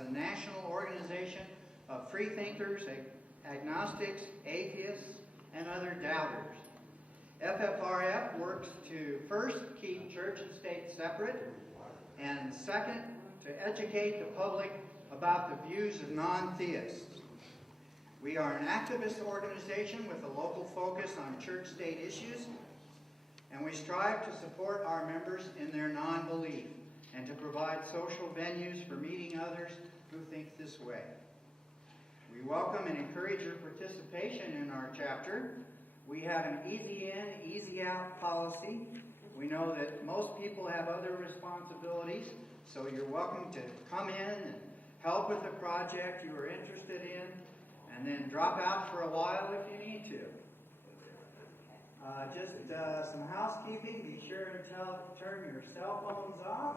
as a national organization of free thinkers, agnostics, atheists, and other doubters. FFRF works to first keep church and state separate, and second, to educate the public about the views of non-theists. We are an activist organization with a local focus on church-state issues, and we strive to support our members in their non-belief and to provide social venues for meeting others who think this way. We welcome and encourage your participation in our chapter. We have an easy in, easy out policy. We know that most people have other responsibilities, so you're welcome to come in and help with the project you are interested in, and then drop out for a while if you need to. Just some housekeeping. Be sure to turn your cell phones off.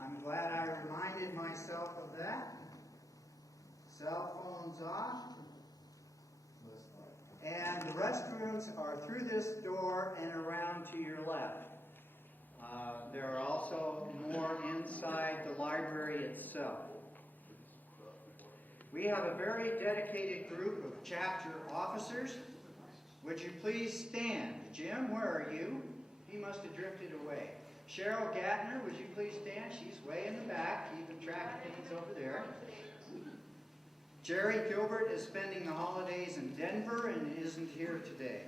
I'm glad I reminded myself of that. Cell phones off. And the restrooms are through this door and around to your left. There are also more inside the library itself. We have a very dedicated group of chapter officers. Would you please stand? Jim, where are you? He must have drifted away. Cheryl Gattner, would you please stand? She's way in the back, keeping track of things over there. Jerry Gilbert is spending the holidays in Denver and isn't here today.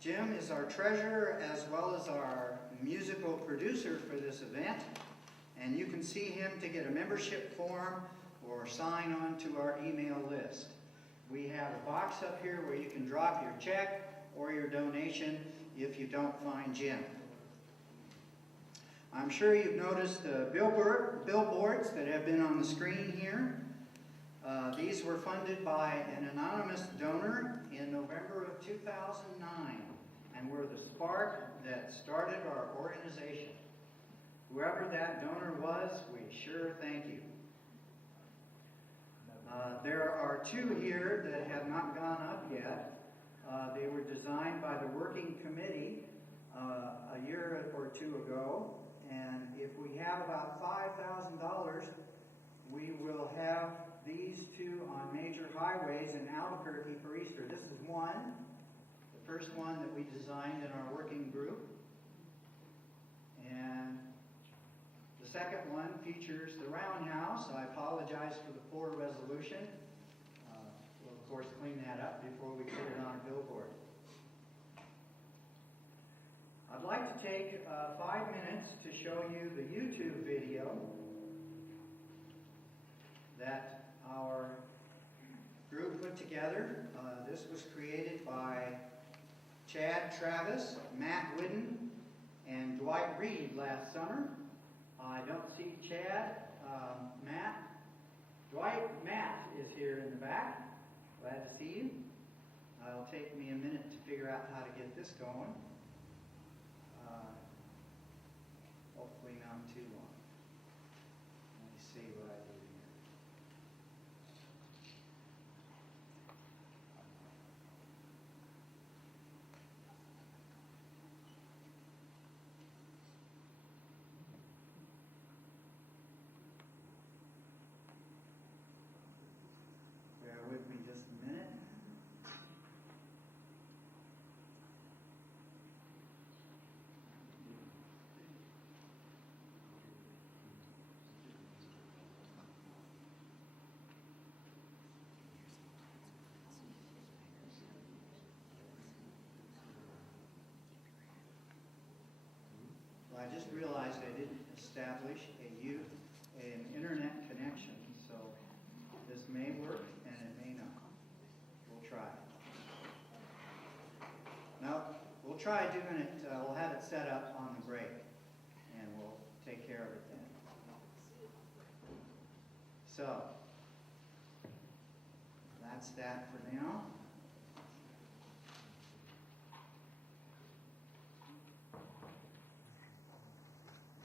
Jim is our treasurer as well as our musical producer for this event, and you can see him to get a membership form or sign on to our email list. We have a box up here where you can drop your check or your donation if you don't find Jim. I'm sure you've noticed the billboards that have been on the screen here. These were funded by an anonymous donor in November of 2009 and were the spark that started our organization. Whoever that donor was, we sure thank you. There are two here that have not gone up yet. They were designed by the working committee a year or two ago, and if we have about $5,000, we will have these two on major highways in Albuquerque for Easter. This is one, the first one that we designed in our working group. And the second one features the roundhouse. I apologize for the poor resolution. We'll, of course, clean that up before we put it on a billboard. I'd like to take 5 minutes to show you the YouTube video that our group put together. This was created by Chad Travis, Matt Whidden, and Dwight Reed last summer. I don't see Chad, Matt. Dwight, Matt is here in the back. Glad to see you. It'll take me a minute to figure out how to get this going. Hopefully not too long. Let me see what I do here. Bear with me just a minute. Well, I just realized I didn't establish an internet connection, so this may work and it may not. We'll try. Now, we'll try doing it, we'll have it set up on the break, and we'll take care of it then. So, that's that for now.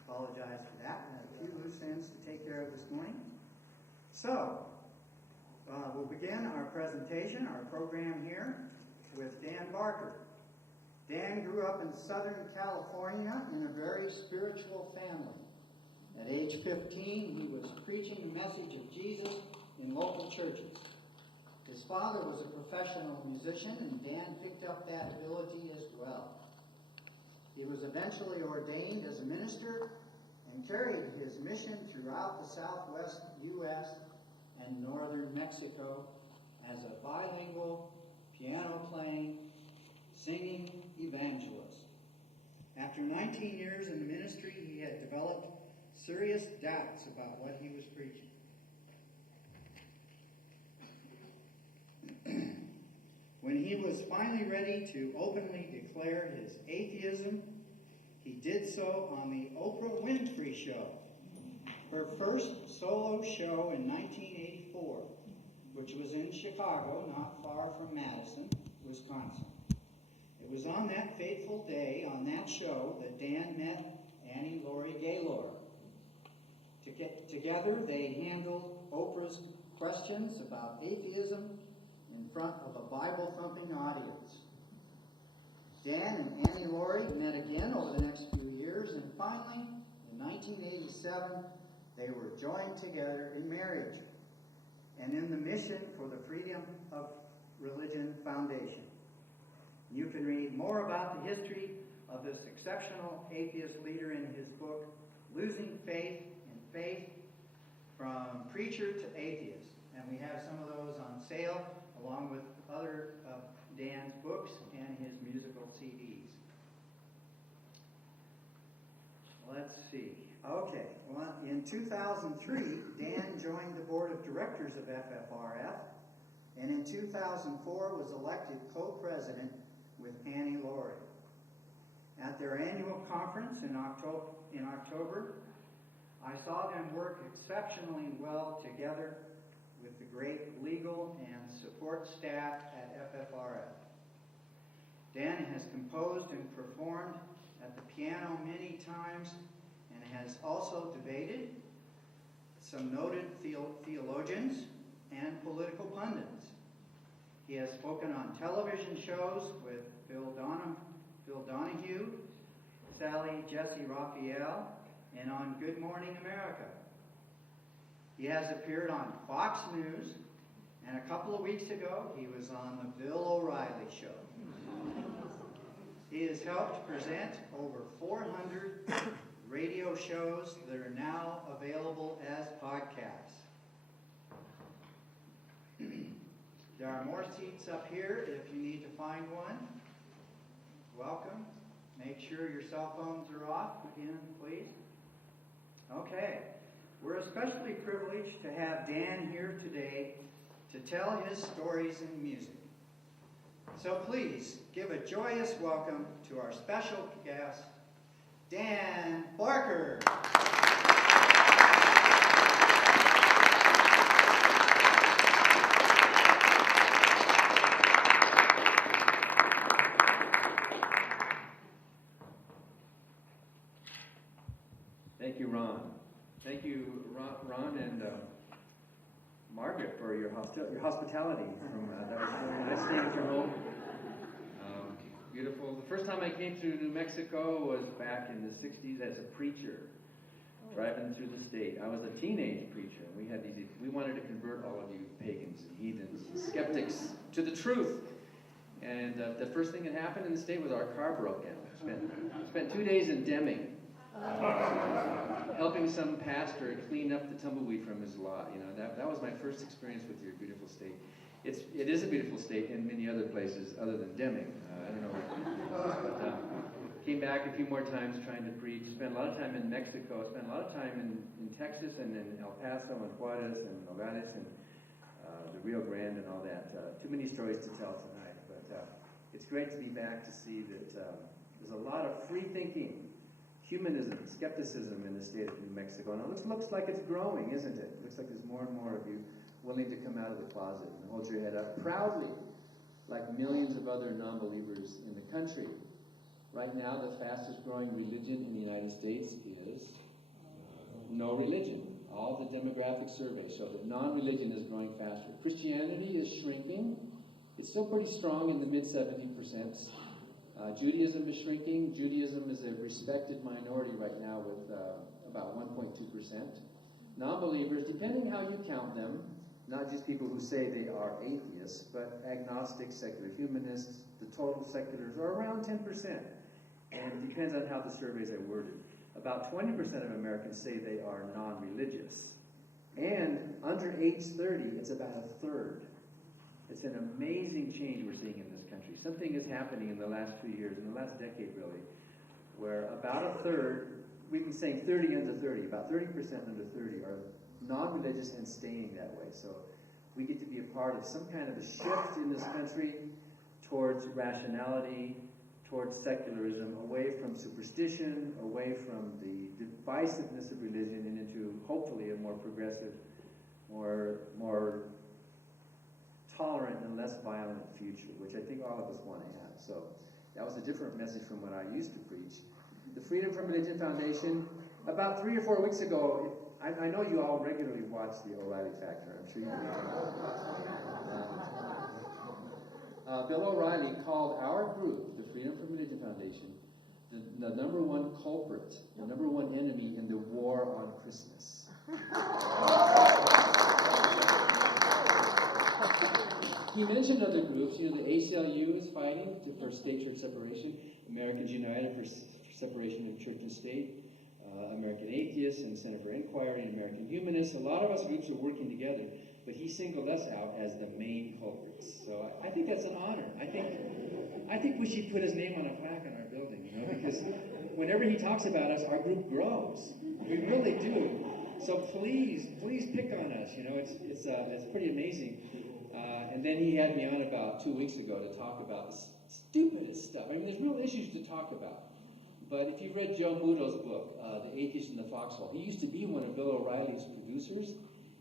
Apologize for that. I had a few loose ends to take care of this morning. So, we'll begin our presentation, our program here, with Dan Barker. Dan grew up in Southern California in a very spiritual family. At age 15, he was preaching the message of father was a professional musician, and Dan picked up that ability as well. He was eventually ordained as a minister and carried his mission throughout the southwest U.S. and northern Mexico as a bilingual, piano-playing, singing evangelist. After 19 years in the ministry, he had developed serious doubts about what he was preaching. When he was finally ready to openly declare his atheism, he did so on the Oprah Winfrey Show, her first solo show in 1984, which was in Chicago, not far from Madison, Wisconsin. It was on that fateful day, on that show, that Dan met Annie Laurie Gaylord. Together, they handled Oprah's questions about atheism in front of a Bible-thumping audience. Dan and Annie Laurie met again over the next few years, and finally, in 1987, they were joined together in marriage and in the mission for the Freedom of Religion Foundation. You can read more about the history of this exceptional atheist leader in his book, Losing Faith in Faith, From Preacher to Atheist. And we have some of those on sale, along with other of Dan's books and his musical CDs. Let's see. Okay, well, in 2003, Dan joined the board of directors of FFRF, and in 2004 was elected co-president with Annie Laurie. At their annual conference in October, I saw them work exceptionally well together with the great legal and support staff at FFRF. Dan has composed and performed at the piano many times and has also debated some noted theologians and political pundits. He has spoken on television shows with Phil Donahue, Sally Jesse Raphael, and on Good Morning America. He has appeared on Fox News, and a couple of weeks ago, he was on the Bill O'Reilly Show. He has helped present over 400 radio shows that are now available as podcasts. There are more seats up here if you need to find one. Welcome. Make sure your cell phones are off again, please. Okay. We're especially privileged to have Dan here today to tell his stories in music. So please give a joyous welcome to our special guest, Dan Barker. Thank you, Ron. Thank you, Ron and Margaret, for your hospitality. That was really nice staying at your home. Beautiful. The first time I came to New Mexico was back in the 60s as a preacher, driving through the state. I was a teenage preacher. We wanted to convert all of you pagans and heathens and skeptics to the truth. And the first thing that happened in the state was our car broke down. Spent 2 days in Deming, helping some pastor clean up the tumbleweed from his lot. That was my first experience with your beautiful state. It is a beautiful state in many other places other than Deming. I don't know. But, came back a few more times trying to preach. Spent a lot of time in Mexico. Spent a lot of time in Texas and in El Paso and Juarez and Nogales and the Rio Grande and all that. Too many stories to tell tonight. But it's great to be back to see that there's a lot of free thinking, humanism, skepticism in the state of New Mexico. And it looks like it's growing, isn't it? It looks like there's more and more of you willing to come out of the closet and hold your head up proudly, like millions of other non-believers in the country. Right now, the fastest growing religion in the United States is no religion. All the demographic surveys show that non-religion is growing faster. Christianity is shrinking. It's still pretty strong in the mid-70%. Judaism is shrinking. Judaism is a respected minority right now with about 1.2%. Non-believers, depending how you count them, not just people who say they are atheists, but agnostic, secular humanists, the total seculars are around 10%. And it depends on how the surveys are worded. About 20% of Americans say they are non-religious. And under age 30, it's about a third. It's an amazing change we're seeing in this country. Something is happening in the last 2 years, in the last decade really, where about a third, we've been saying 30 under 30, about 30% under 30 are non-religious and staying that way. So we get to be a part of some kind of a shift in this country towards rationality, towards secularism, away from superstition, away from the divisiveness of religion, and into hopefully a more progressive, more tolerant and less violent future, which I think all of us want to have. So that was a different message from what I used to preach. The Freedom from Religion Foundation, about 3 or 4 weeks ago, I know you all regularly watch the O'Reilly Factor, I'm sure you do. Bill O'Reilly called our group, the Freedom from Religion Foundation, the number one culprit, the number one enemy in the war on Christmas. He mentioned other groups. The ACLU is fighting for state-church separation, Americans United for separation of church and state, American Atheists and Center for Inquiry and American Humanists. A lot of us groups are working together, but he singled us out as the main culprits. So I think that's an honor. I think we should put his name on a plaque on our building, because whenever he talks about us, our group grows. We really do. So please pick on us. It's pretty amazing. And then he had me on about 2 weeks ago to talk about the stupidest stuff. I mean, there's real issues to talk about. But if you've read Joe Muto's book, The Atheist in the Foxhole, he used to be one of Bill O'Reilly's producers,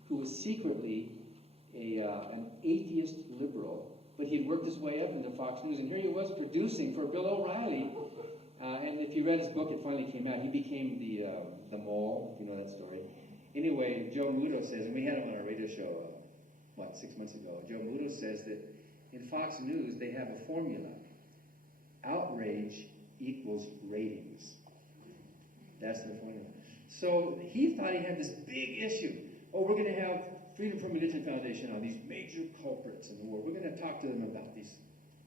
who was secretly an atheist liberal, but he had worked his way up into Fox News, and here he was producing for Bill O'Reilly. And if you read his book, it finally came out. He became the mole, if you know that story. Anyway, Joe Muto says, and we had him on our radio show, 6 months ago, Joe Muto says that in Fox News, they have a formula. Outrage equals ratings. That's the formula. So he thought he had this big issue. Oh, we're going to have Freedom from Religion Foundation on these major culprits in the world. We're going to talk to them about these,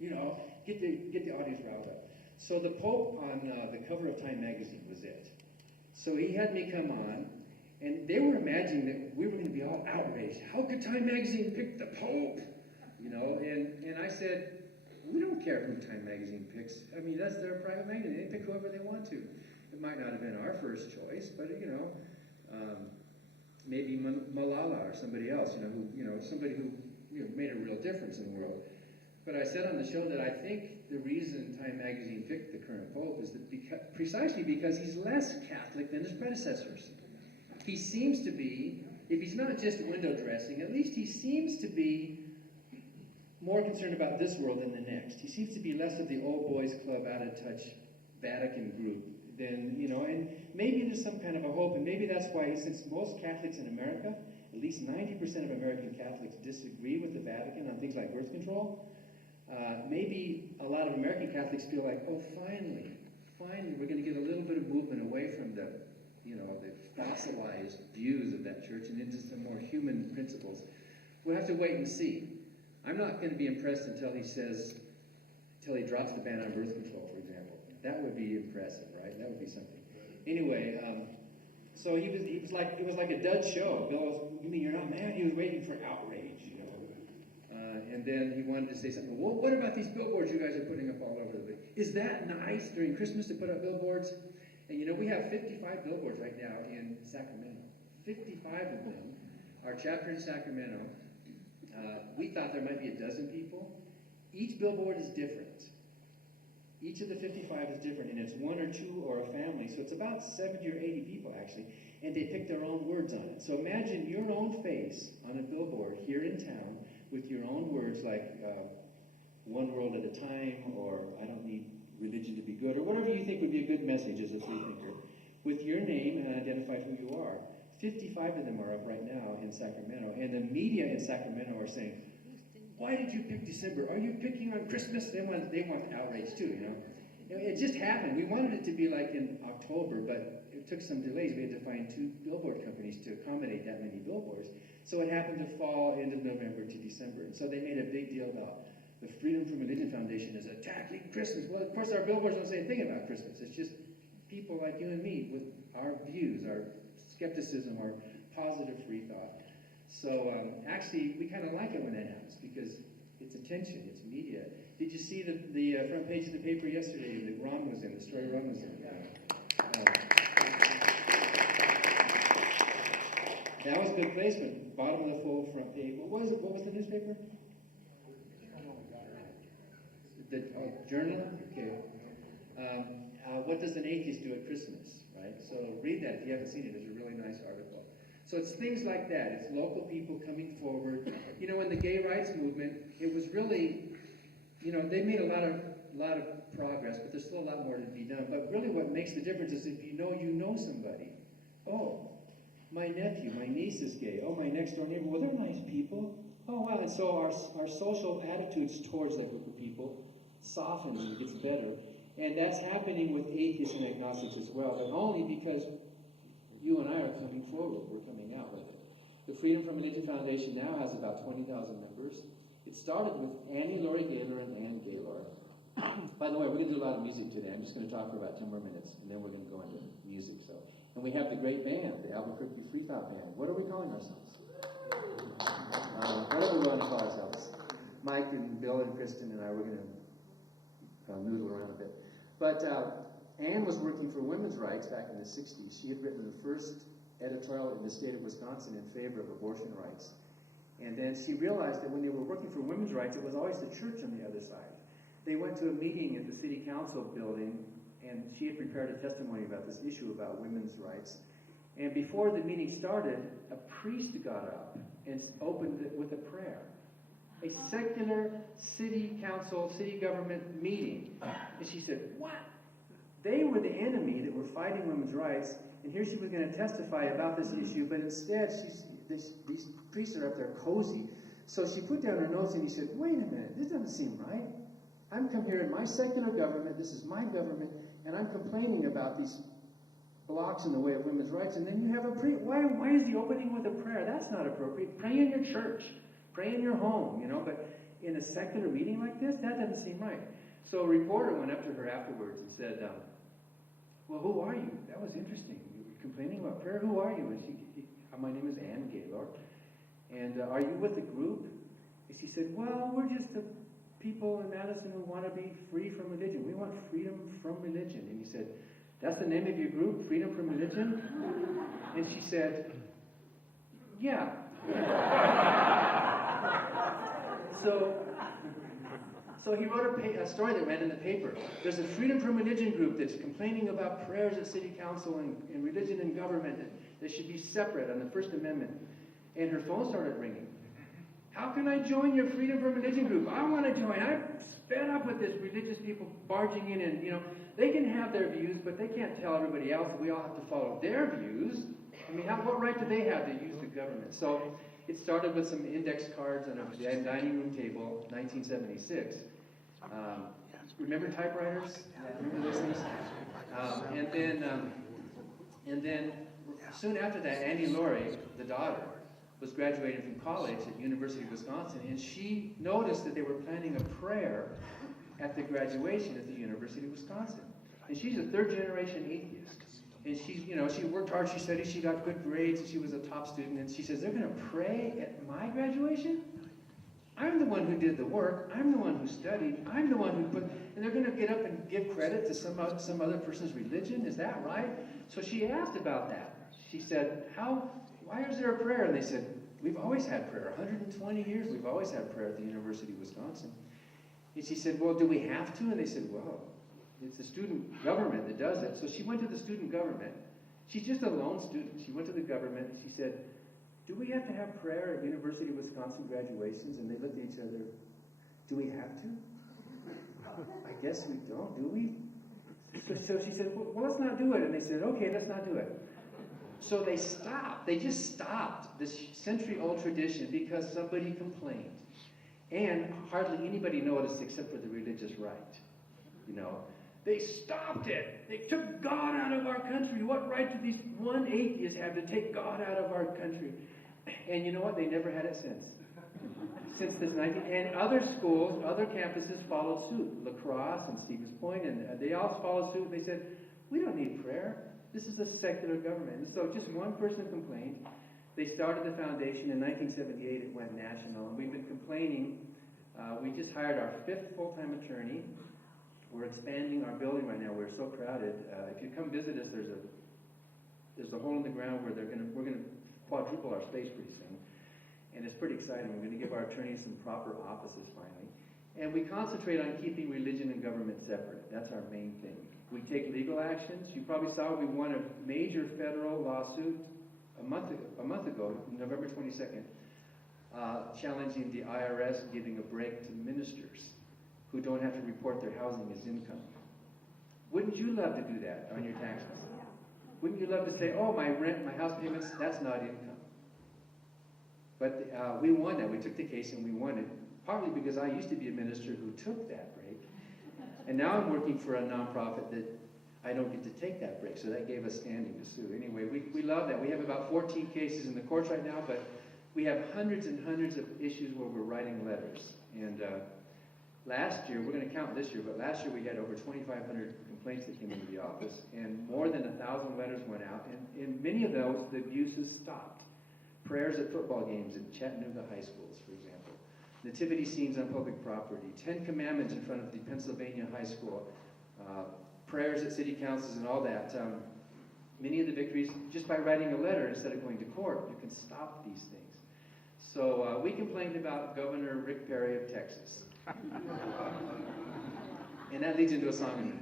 get the audience riled up. So the Pope on the cover of Time magazine was it. So he had me come on, and they were imagining that we were going to be all outraged. How could Time magazine pick the Pope? And I said, we don't care who Time magazine picks. I mean, that's their private magazine. They pick whoever they want to. It might not have been our first choice, but maybe Malala or somebody else, somebody who made a real difference in the world. But I said on the show that I think the reason Time magazine picked the current Pope is that precisely because he's less Catholic than his predecessors. He seems to be, if he's not just window dressing, at least he seems to be more concerned about this world than the next. He seems to be less of the old boys club, out of touch Vatican group than, and maybe there's some kind of a hope, and maybe that's why, since most Catholics in America, at least 90% of American Catholics disagree with the Vatican on things like birth control, maybe a lot of American Catholics feel like, oh, finally, we're going to get a little bit of movement away from the fossilized views of that church and into some more human principles. We'll have to wait and see. I'm not going to be impressed until he drops the ban on birth control, for example. That would be impressive, right? That would be something. Anyway, so it was like a dud show. Bill was, you mean you're not mad? He was waiting for outrage, and then he wanted to say something. Well, what about these billboards you guys are putting up all over the place? Is that nice during Christmas to put up billboards? And we have 55 billboards right now in Sacramento. 55 of them. Our chapter in Sacramento, we thought there might be a dozen people. Each billboard is different. Each of the 55 is different, and it's one or two or a family, so it's about 70 or 80 people actually, and they pick their own words on it. So imagine your own face on a billboard here in town with your own words like one world at a time, or I don't need religion to be good, or whatever you think would be a good message as a free thinker, with your name and identify who you are. 55 of them are up right now in Sacramento, and the media in Sacramento are saying, why did you pick December? Are you picking on Christmas? They want outrage too, It just happened. We wanted it to be like in October, but it took some delays. We had to find 2 billboard companies to accommodate that many billboards. So it happened to fall end of November to December. And so they made a big deal about the Freedom from Religion Foundation is attacking Christmas. Well, of course, our billboards don't say a thing about Christmas. It's just people like you and me with our views, our skepticism, our positive free thought. So actually, we kind of like it when that happens because it's attention, it's media. Did you see the front page of the paper yesterday that Ron was in, the story Ron was in? That was good placement. Bottom of the full front page. What was it? What was the newspaper? The Journal? Okay. What does an atheist do at Christmas? Right? So read that if you haven't seen it. It's a really nice article. So it's things like that. It's local people coming forward. You know, in the gay rights movement, it was really, you know, they made a lot of progress, but there's still a lot more to be done. But really what makes the difference is if you know somebody. Oh, my nephew, my niece is gay. Oh, my next door neighbor, well, they're nice people. Oh, wow. And so our social attitudes towards that group of people softens and gets better. And that's happening with atheists and agnostics as well, but only because you and I are coming forward. We're coming out with it. The Freedom from Religion Foundation now has about 20,000 members. It started with Annie Laurie Gaylor and Ann Gaylor. By the way, we're going to do a lot of music today. I'm just going to talk for about 10 more minutes, and then we're going to go into music. And we have the great band, the Albuquerque Free Thought Band. What are we calling ourselves? Whatever we want to call ourselves. Mike and Bill and Kristen and I, we're going to noodle around a bit. But Anne was working for women's rights back in the 60s. She had written the first editorial in the state of Wisconsin in favor of abortion rights. And then she realized that when they were working for women's rights, it was always the church on the other side. They went to a meeting at the city council building, and she had prepared a testimony about this issue about women's rights. And before the meeting started, a priest got up and opened it with a prayer. A secular city council, city government meeting. And she said, what? They were the enemy that were fighting women's rights, and here she was going to testify about this issue, but instead these priests are up there cozy. So she put down her notes and he said, wait a minute, this doesn't seem right. I'm come here in my secular government, this is my government, and I'm complaining about these blocks in the way of women's rights, and then you have a priest. Why is the opening with a prayer? That's not appropriate. Pray in your church. Pray in your home, you know, but in a secular meeting like this, that doesn't seem right. So a reporter went up to her afterwards and said, well, who are you? That was interesting. You were complaining about prayer. Who are you? And my name is Ann Gaylor. And are you with the group? And she said, well, we're just the people in Madison who want to be free from religion. We want freedom from religion. And he said, that's the name of your group, Freedom from Religion? And she said, yeah. So he wrote a story that ran in the paper. There's a Freedom from Religion group that's complaining about prayers at city council and religion and government, and they should be separate on the First Amendment. And her phone started ringing. How can I join your Freedom from Religion group? I want to join. I'm fed up with this religious people barging in and, you know, they can have their views, but they can't tell everybody else that we all have to follow their views. I mean, what right do they have to use the government? So it started with some index cards on a dining room table, 1976. Remember typewriters? Remember those things? And then soon after that, Annie Laurie, the daughter, was graduating from college at University of Wisconsin, and she noticed that they were planning a prayer at the graduation at the University of Wisconsin. And she's a third-generation atheist. And she worked hard, she studied, she got good grades, and she was a top student. And she says, they're going to pray at my graduation? I'm the one who did the work. I'm the one who studied. I'm the one who and they're going to get up and give credit to some other person's religion? Is that right? So she asked about that. She said, why is there a prayer? And they said, we've always had prayer. 120 years, we've always had prayer at the University of Wisconsin. And she said, well, do we have to? And they said, well, it's the student government that does it. So she went to the student government. She's just a lone student. She went to the government and she said, do we have to have prayer at University of Wisconsin graduations? And they looked at each other, do we have to? I guess we don't, do we? So she said, well, let's not do it. And they said, okay, let's not do it. So they stopped. They just stopped this century-old tradition because somebody complained. And hardly anybody noticed except for the religious right. You know, they stopped it. They took God out of our country. What right did these one atheist have to take God out of our country? And you know what? They never had it since. Since this 19... And other schools, other campuses followed suit. La Crosse and Stevens Point, and they all followed suit. They said, we don't need prayer. This is a secular government. And so just one person complained. They started the foundation. In 1978, it went national. And we've been complaining. We just hired our 5th full-time attorney. We're expanding our building right now. We're so crowded. If you come visit us, there's a hole in the ground where we're gonna quadruple our space pretty soon. And it's pretty exciting. We're going to give our attorneys some proper offices finally. And we concentrate on keeping religion and government separate. That's our main thing. We take legal actions. You probably saw we won a major federal lawsuit a month ago, November 22nd, challenging the IRS giving a break to ministers who don't have to report their housing as income. Wouldn't you love to do that on your taxes? Wouldn't you love to say, oh, my rent, my house payments, that's not income? But we won that. We took the case and we won it, partly because I used to be a minister who took that break. And now I'm working for a nonprofit that I don't get to take that break, so that gave us standing to sue. Anyway, we love that. We have about 14 cases in the courts right now, but we have hundreds and hundreds of issues where we're writing letters. And last year, we're going to count this year, but last year we had over 2,500 complaints that came into the office, and more than 1,000 letters went out. And in many of those, the abuses stopped. Prayers at football games in Chattanooga high schools, for example. Nativity scenes on public property. 10 Commandments in front of the Pennsylvania high school. Prayers at city councils and all that. Many of the victories, just by writing a letter instead of going to court, you can stop these things. So we complained about Governor Rick Perry of Texas. And that leads into a song.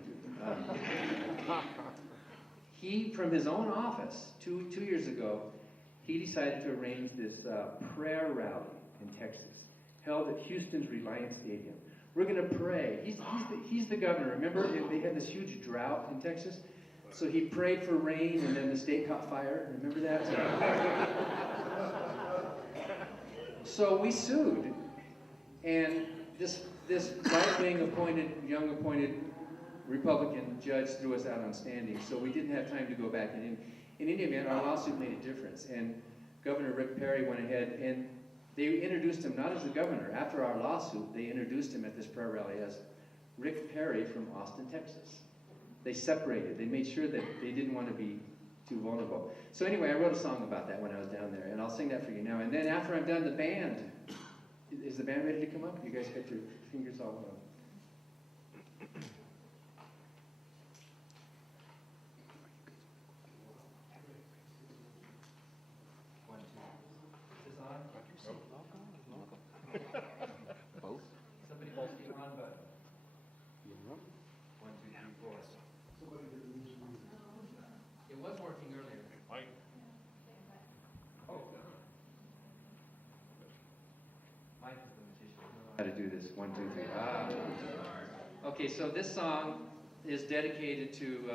He, from his own office, two years ago, he decided to arrange this prayer rally in Texas, held at Houston's Reliance Stadium. We're going to pray. He's the governor. Remember, they had this huge drought in Texas? So he prayed for rain, and then the state caught fire. Remember that? So we sued. And this right-wing young appointed Republican judge threw us out on standing. So we didn't have time to go back. And in any event, our lawsuit made a difference. And Governor Rick Perry went ahead and they introduced him not as the governor. After our lawsuit, they introduced him at this prayer rally as Rick Perry from Austin, Texas. They separated. They made sure that they didn't want to be too vulnerable. So anyway, I wrote a song about that when I was down there, and I'll sing that for you now. And then after I'm done, the band. Is the band ready to come up? You guys got your fingers all up. Both? Somebody holds the on button. 1, 2, 3, 4. It was working earlier. Oh, Mike is the magician. How to do this? 1, 2, 3. Okay, so this song is dedicated to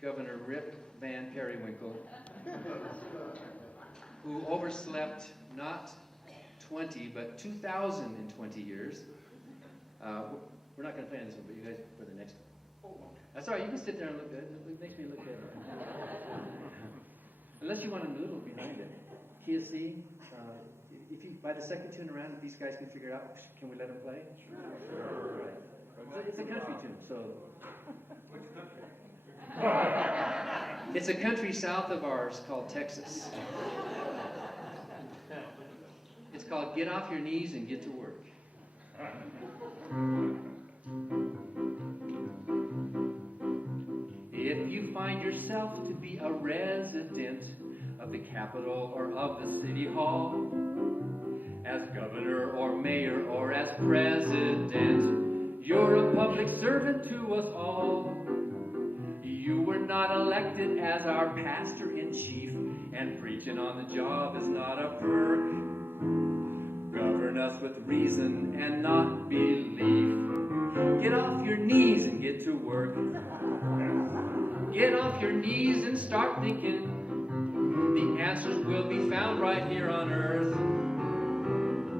Governor Rip Van Periwinkle, who overslept not 20, but 2,020 years. We're not going to play on this one, but you guys for the next one. That's all right. You can sit there and look good. It makes me look good. Unless you want a noodle behind it. Key of C. If you by the second tune around, if these guys can figure it out, can we let them play? Sure. Right. It's a country tune, so. Which country? It's a country south of ours called Texas. It's called Get Off Your Knees and Get to Work. If you find yourself to be a resident of the Capitol or of the City Hall, as governor or mayor or as president, you're a public servant to us all. You were not elected as our pastor-in-chief, and preaching on the job is not a perk. Govern us with reason and not belief. Get off your knees and get to work. Get off your knees and start thinking. The answers will be found right here on earth.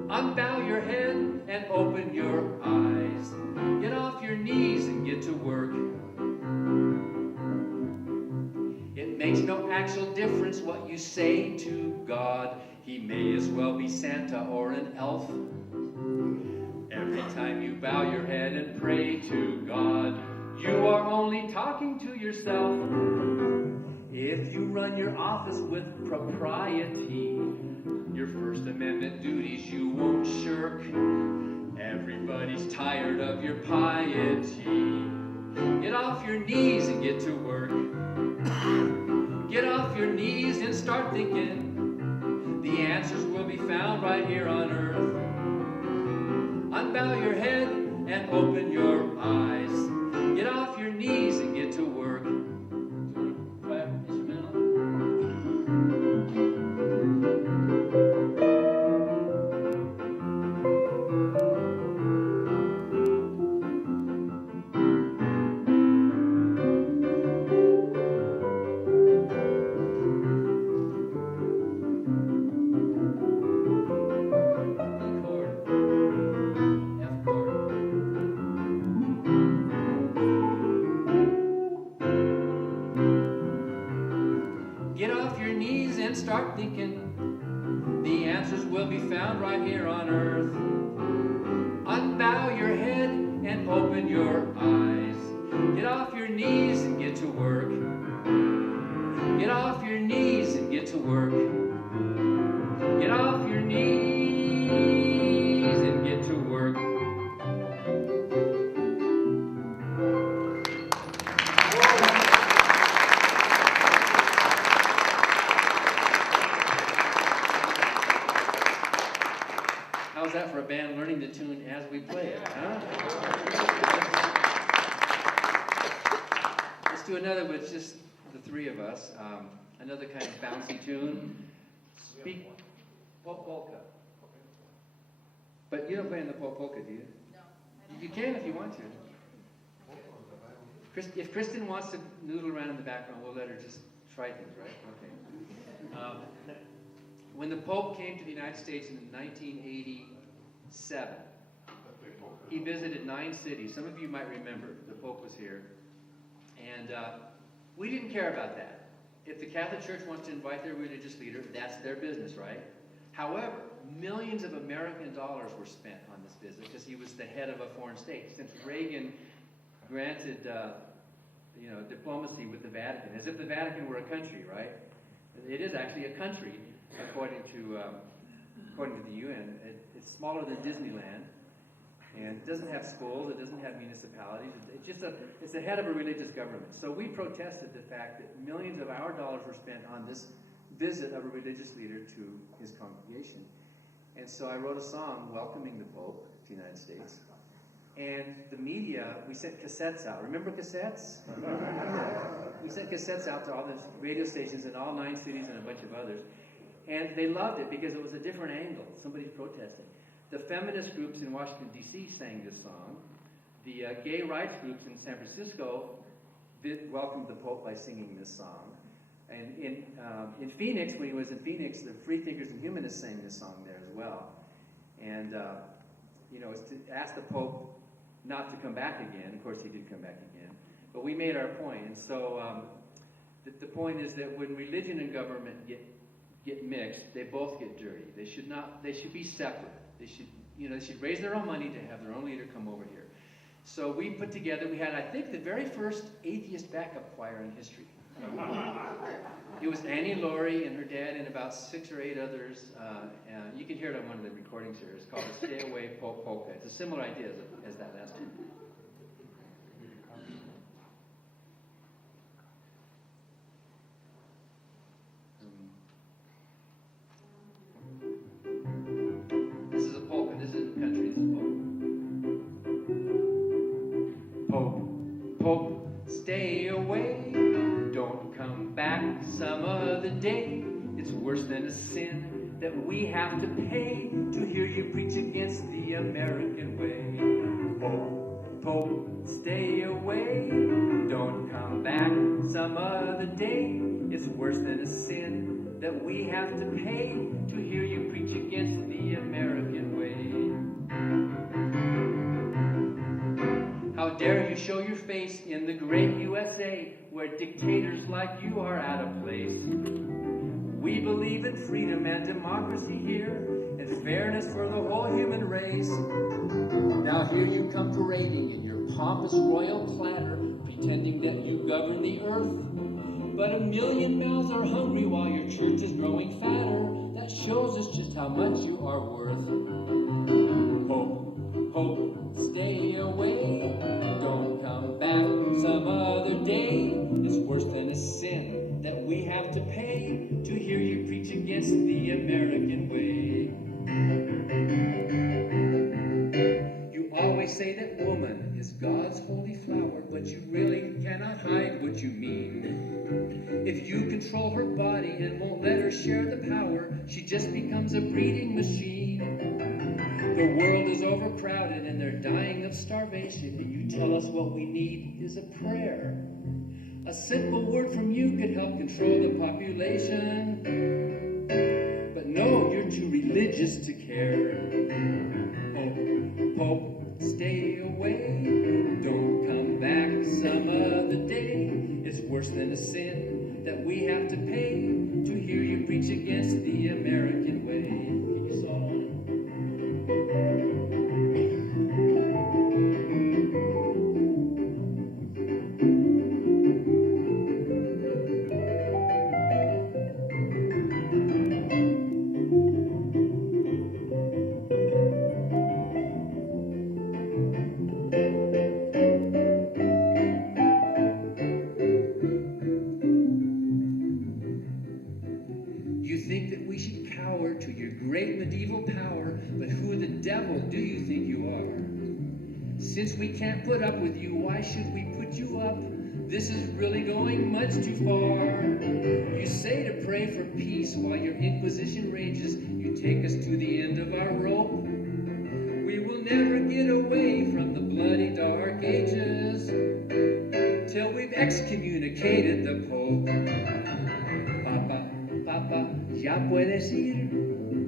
Unbow your head and open your eyes. Get off your knees and get to work. It makes no actual difference what you say to God. He may as well be Santa or an elf. Every time you bow your head and pray to God, you are only talking to yourself. If you run your office with propriety, your First Amendment duties you won't shirk. Everybody's tired of your piety. Get off your knees and get to work. Get off your knees and start thinking. The answers will be found right here on earth. Unbow your head and open your eyes. Get off your knees and get to work. Start thinking. The answers will be found right here on earth. Unbow your head and open your eyes. Get off your knees and get to work. Get off your knees and get to work. Get off your knees and get to work. How's that for a band learning the tune as we play it, huh? Let's do another with just the three of us. Another kind of bouncy tune. Speak polka. But you don't play in the polka, do you? No. You can if you want to. If Kristen wants to noodle around in the background, we'll let her just try things, right? Okay. When the Pope came to the United States in 1987, he visited 9 cities. Some of you might remember the Pope was here. And we didn't care about that. If the Catholic Church wants to invite their religious leader, that's their business, right? However, millions of American dollars were spent on this visit because he was the head of a foreign state. Since Reagan granted diplomacy with the Vatican, as if the Vatican were a country, right? It is actually a country. According to the UN, it's smaller than Disneyland, and it doesn't have schools, it doesn't have municipalities. It's the head of a religious government. So we protested the fact that millions of our dollars were spent on this visit of a religious leader to his congregation. And so I wrote a song welcoming the Pope to the United States. And the media, we sent cassettes out. Remember cassettes? We sent cassettes out to all the radio stations in all 9 cities and a bunch of others. And they loved it because it was a different angle. Somebody's protesting. The feminist groups in Washington, D.C. sang this song. The gay rights groups in San Francisco welcomed the Pope by singing this song. And in Phoenix, when he was in Phoenix, the free thinkers and humanists sang this song there as well. And, it's to ask the Pope not to come back again. Of course, he did come back again. But we made our point. And so the point is that when religion and government get mixed, they both get dirty. They should be separate. They should raise their own money to have their own leader come over here. So we put together, we had, I think, the very first atheist backup choir in history. It was Annie Laurie and her dad and about 6 or 8 others. And you can hear it on one of the recordings here. It's called the Stay Away Polka. It's a similar idea as that last one. This is a polka. This isn't country. This is polka. Pope, stay away. Don't come back some other day. It's worse than a sin that we have to pay to hear you preach against the American way. Pope, stay away. Don't come back some other day. It's worse than a sin that we have to pay to hear you preach against the American way. How dare you show your face in the great USA, where dictators like you are out of place? We believe in freedom and democracy here, and fairness for the whole human race. Now here you come parading in your pompous royal clatter, pretending that you govern the earth. But 1,000,000 mouths are hungry while your church is growing fatter. That shows us just how much you are worth. Hope, hope, stay away. Don't come back some other day. It's worse than a sin that we have to pay to hear you preach against the American way. You always say that woman is God's holy flower, but you really cannot hide what you mean. If you control her body and won't let her share the power, she just becomes a breeding machine. The world is overcrowded and they're dying of starvation, and you tell us what we need is a prayer. A simple word from you could help control the population. But no, you're too religious to care. Hope, hope, stay away. Don't come back some other day. It's worse than a sin that we have to pay to hear you preach against the American way. Can you salt on it? You think that we should cower to your great medieval power, but who the devil do you think you are? Since we can't put up with you, why should we put you up? This is really going much too far. You say to pray for peace while your Inquisition rages. You take us to the end of our rope. We will never get away from the bloody dark ages till we've excommunicated the Pope. Papa, ya puedes ir,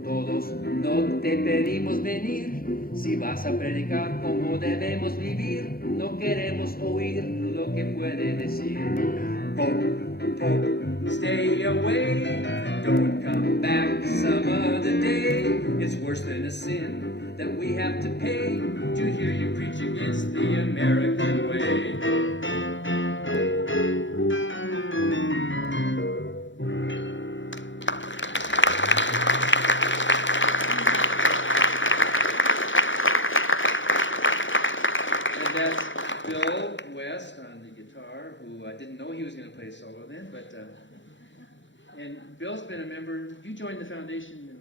todos no te pedimos venir. Si vas a predicar cómo debemos vivir, no queremos oír lo que puede decir. Pope, Pope, stay away, don't come back some other day. It's worse than a sin that we have to pay to hear you preach against the American way. That's Bill West on the guitar, who I didn't know he was going to play solo then, but and Bill's been a member. You joined the foundation in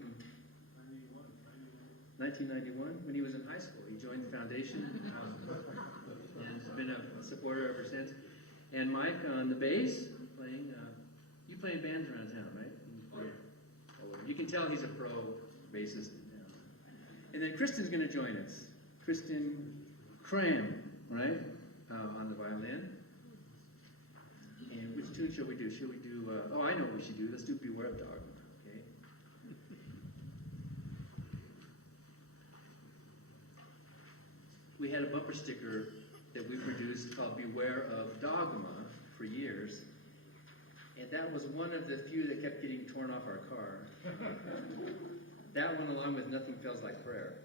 1991 when he was in high school. He joined the foundation and has been a supporter ever since. And Mike on the bass, playing. You play in bands around town, right? You can tell he's a pro bassist. And then Kristen's going to join us. Kristen Cram, right, on the violin. And which tune shall we do? Shall we do, oh, I know what we should do. Let's do Beware of Dogma, okay? We had a bumper sticker that we produced called Beware of Dogma for years. And that was one of the few that kept getting torn off our car. That one along with Nothing Feels Like Prayer.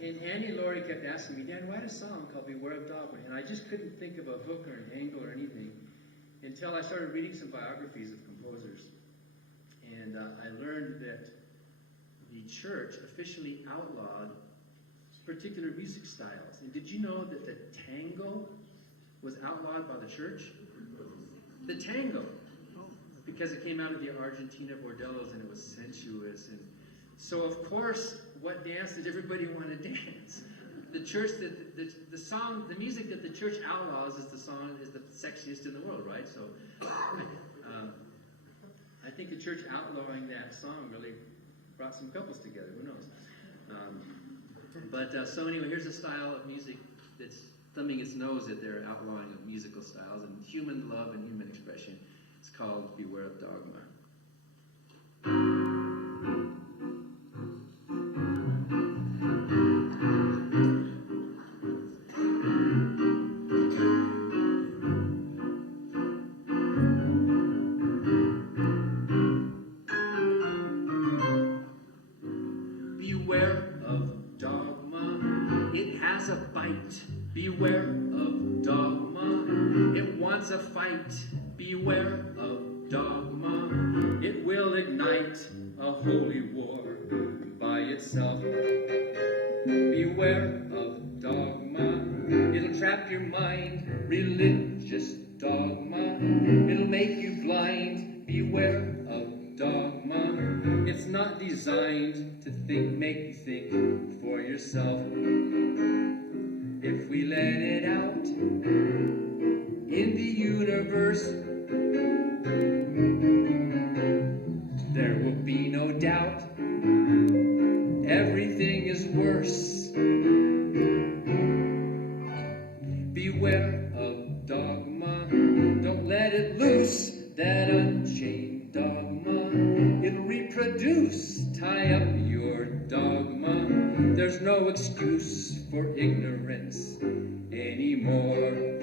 And Annie Laurie kept asking me, Dan, write a song called Beware of Dogma. And I just couldn't think of a hook or an angle or anything until I started reading some biographies of composers. And I learned that the church officially outlawed particular music styles. And did you know that the tango was outlawed by the church? The tango. Because it came out of the Argentina bordellos and it was sensuous. And so, of course, what dance did everybody want to dance? The church, the song, the music that the church outlaws is the sexiest in the world, right? So, I think the church outlawing that song really brought some couples together. Who knows? So anyway, here's a style of music that's thumbing its nose at their outlawing of musical styles and human love and human expression. It's called Beware of Dogma. Beware of dogma, it wants a fight. Beware of dogma, it will ignite a holy war by itself. Beware of dogma, it'll trap your mind. Religious dogma, it'll make you blind. Beware of dogma, it's not designed to make you think for yourself. If we let it out in the universe, there will be no doubt everything is worse. Beware of dogma, don't let it loose, that unchained dogma. It'll reproduce, tie up your dogma. There's no excuse for ignorance anymore.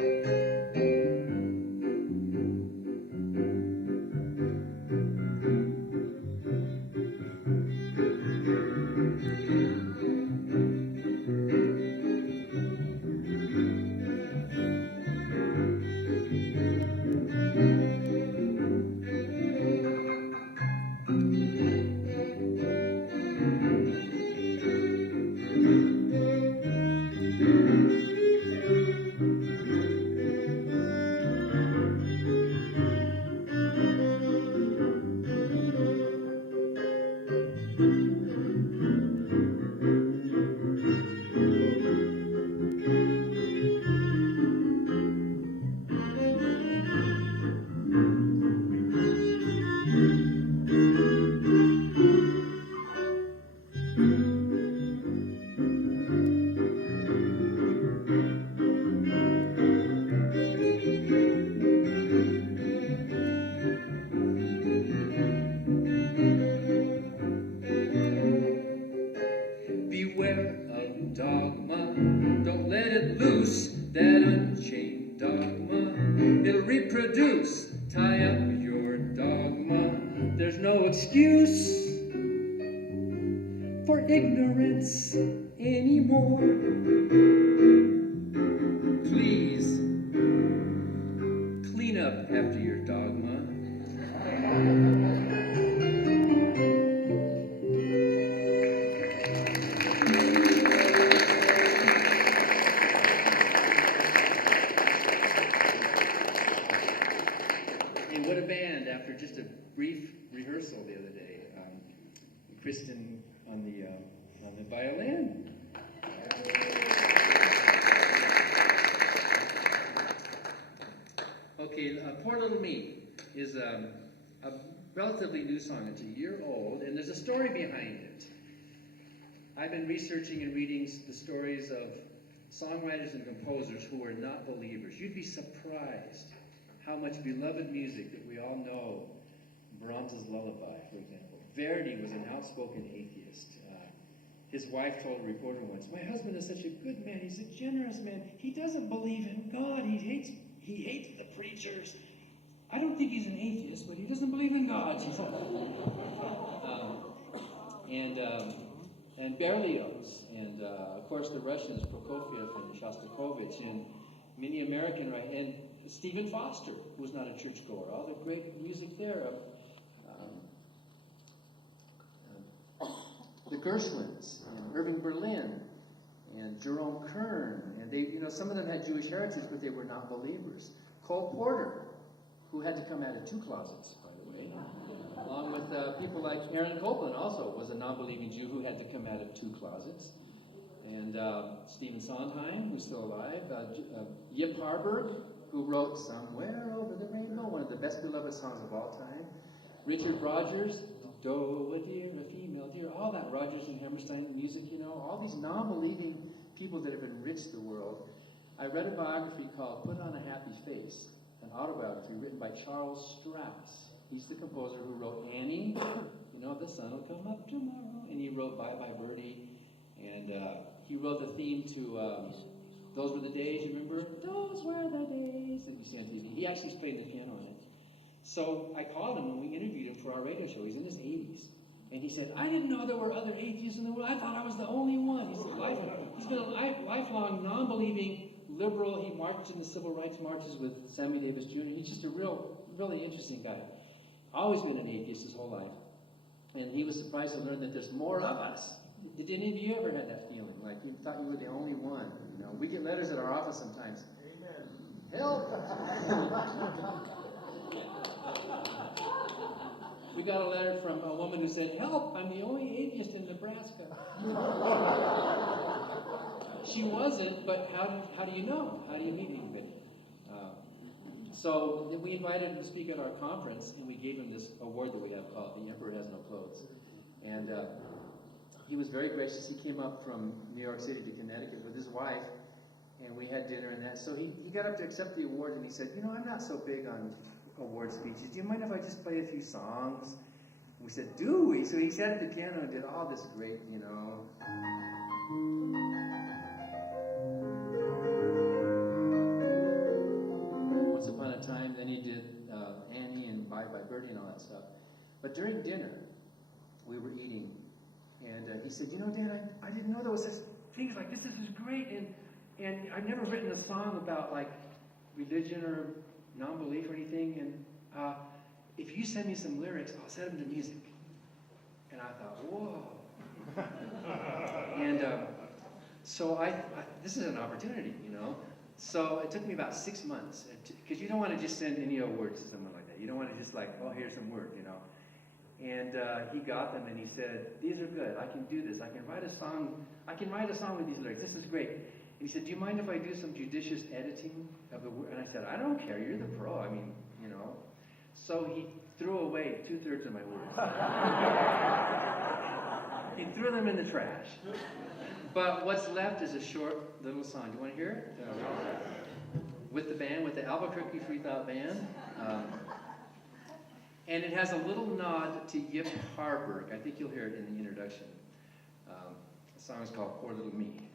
Ignorance anymore. Please clean up after your dogma. And what a band! After just a brief rehearsal the other day, Kristen on the violin. Okay, Poor Little Me is a relatively new song. It's a year old, and there's a story behind it. I've been researching and reading the stories of songwriters and composers who are not believers. You'd be surprised how much beloved music that we all know. Brahms' Lullaby, for example. Verdi was an outspoken atheist. His wife told a reporter once, "My husband is such a good man. He's a generous man. He doesn't believe in God. He hates the preachers. I don't think he's an atheist, but he doesn't believe in God." She said. And Berlioz, and of course the Russians, Prokofiev and Shostakovich, and many American writers, and Stephen Foster, who was not a churchgoer. All the great music there. The Gershwins, and Irving Berlin, and Jerome Kern, and they, some of them had Jewish heritage, but they were not believers. Cole Porter, who had to come out of 2 closets, by the way, along with people like Aaron Copland, also was a non-believing Jew who had to come out of 2 closets, and Stephen Sondheim, who's still alive, Yip Harburg, who wrote "Somewhere Over the Rainbow," one of the best beloved songs of all time, Richard Rodgers, "Do a deer, a female deer," all that Rodgers and Hammerstein music, all these non-believing people that have enriched the world. I read a biography called "Put on a Happy Face," an autobiography written by Charles Strauss. He's the composer who wrote Annie, "The sun will come up tomorrow," and he wrote "Bye Bye Birdie," and he wrote the theme to "Those Were the Days," you remember? "Those were the days," that you see on TV. He actually played the piano on it. So I called him when we interviewed him for our radio show. He's in his 80s. And he said, "I didn't know there were other atheists in the world. I thought I was the only one." He said, he's been a lifelong, non-believing liberal. He marched in the civil rights marches with Sammy Davis Jr. He's just a really interesting guy. Always been an atheist his whole life. And he was surprised to learn that there's more of us. Did any of you ever have that feeling? Like you thought you were the only one? You know, we get letters at our office sometimes. Amen. Help! We got a letter from a woman who said, "Help! I'm the only atheist in Nebraska." She wasn't, but how do you know? How do you meet anybody? So we invited him to speak at our conference, and we gave him this award that we have called "The Emperor Has No Clothes." And he was very gracious. He came up from New York City to Connecticut with his wife, and we had dinner and that. So he got up to accept the award, and he said, "You know, I'm not so big on award speeches. Do you mind if I just play a few songs?" We said, "Do we?" So he sat at the piano and did all this great, you know. Once Upon a Time, then he did Annie and Bye Bye Birdie and all that stuff. But during dinner, we were eating, and he said, "You know, Dan, I didn't know there was such things like this. This is great, and I've never written a song about like religion or non-belief or anything, and if you send me some lyrics, I'll set them to music." And I thought, whoa. And so this is an opportunity, you know. So it took me about 6 months, because you don't want to just send any old words to someone like that. You don't want to just like, "Oh, here's some work," you know. And he got them, and he said, "These are good. I can do this. I can write a song. I can write a song with these lyrics. This is great." And he said, "Do you mind if I do some judicious editing of the word?" And I said, "I don't care. You're the pro. I mean, you know." So he threw away 2/3 of my words. He threw them in the trash. But what's left is a short little song. Do you want to hear it? With the band, with the Albuquerque Freethought Band. And it has a little nod to Yip Harburg. I think you'll hear it in the introduction. The song is called "Poor Little Me."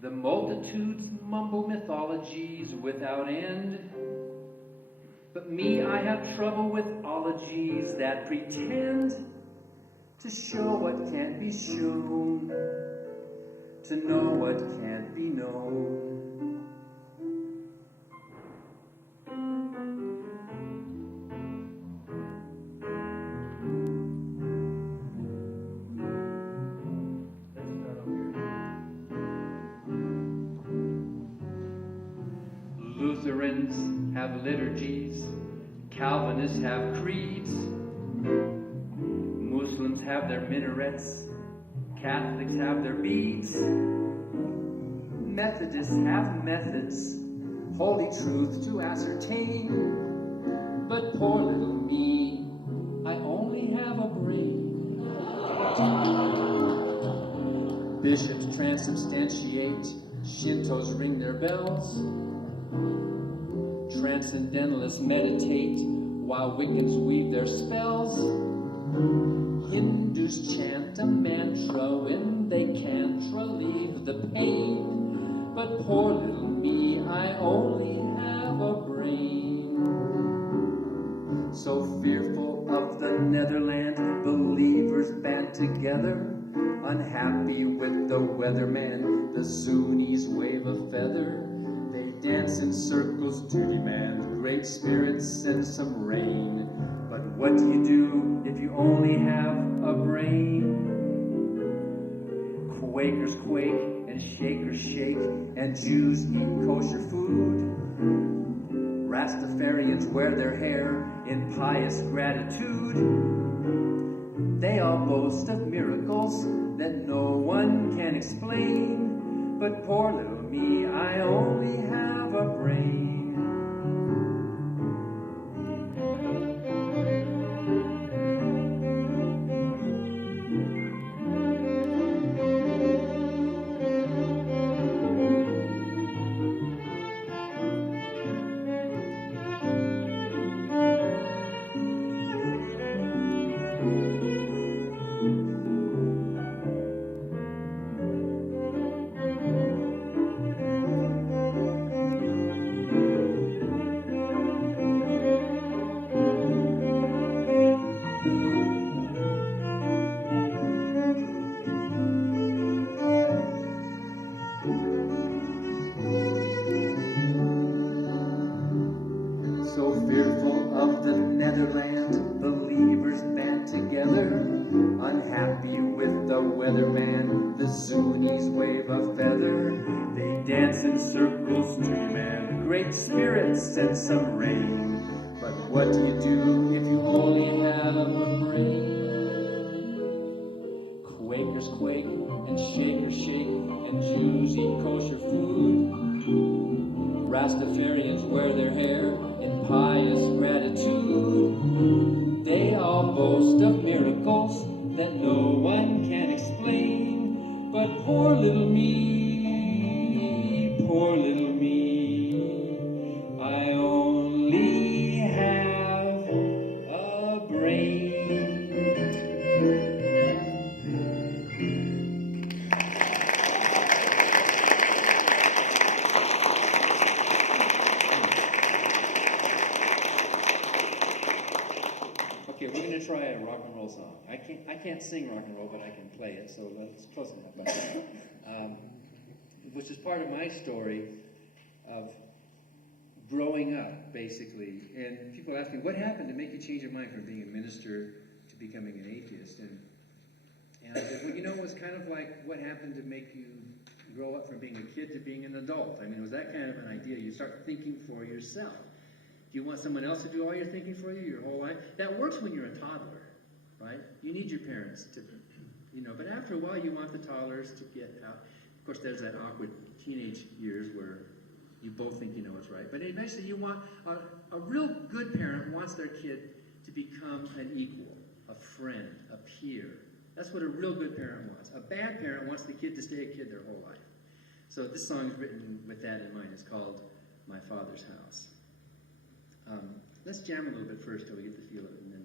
The multitudes mumble mythologies without end, but me, I have trouble with ologies that pretend to show what can't be shown, to know what can't be known. Lutherans have liturgies, Calvinists have creeds, Muslims have their minarets, Catholics have their beads, Methodists have methods, holy truth to ascertain. But poor little me, I only have a brain. Bishops transubstantiate, Shintos ring their bells, Transcendentalists meditate while Wiccans weave their spells. Hindus chant a mantra when they can't relieve the pain. But poor little me, I only have a brain. So fearful of the Netherland, believers band together. Unhappy with the weatherman, the Sunnis wave a feather. Dance in circles to demand great spirits and some rain. But what do you do if you only have a brain? Quakers quake and Shakers shake, and Jews eat kosher food. Rastafarians wear their hair in pious gratitude. They all boast of miracles that no one can explain. But poor little me, I only have a brain. dance in circles to your man. Great spirits and some rain. But what do you do if you only have a brain? Quakers quake and Shakers shake and Jews eat kosher food. Rastafarians wear their hair in pious gratitude. They all boast of miracles that no one can explain. But poor little me, I only have a brain. Okay, we're going to try a rock and roll song. I can't sing rock and roll, but I can play it, so that's close enough. Which is part of my story of growing up, basically. And people ask me, what happened to make you change your mind from being a minister to becoming an atheist? And I said, well, it was kind of like what happened to make you grow up from being a kid to being an adult. I mean, it was that kind of an idea. You start thinking for yourself. Do you want someone else to do all your thinking for you your whole life? That works when you're a toddler, right? You need your parents to, but after a while you want the toddlers to get out. Of course, there's that awkward teenage years where you both think you know what's right. But eventually you want, a real good parent wants their kid to become an equal, a friend, a peer. That's what a real good parent wants. A bad parent wants the kid to stay a kid their whole life. So this song is written with that in mind. It's called My Father's House. Let's jam a little bit first till we get the feel of it, and then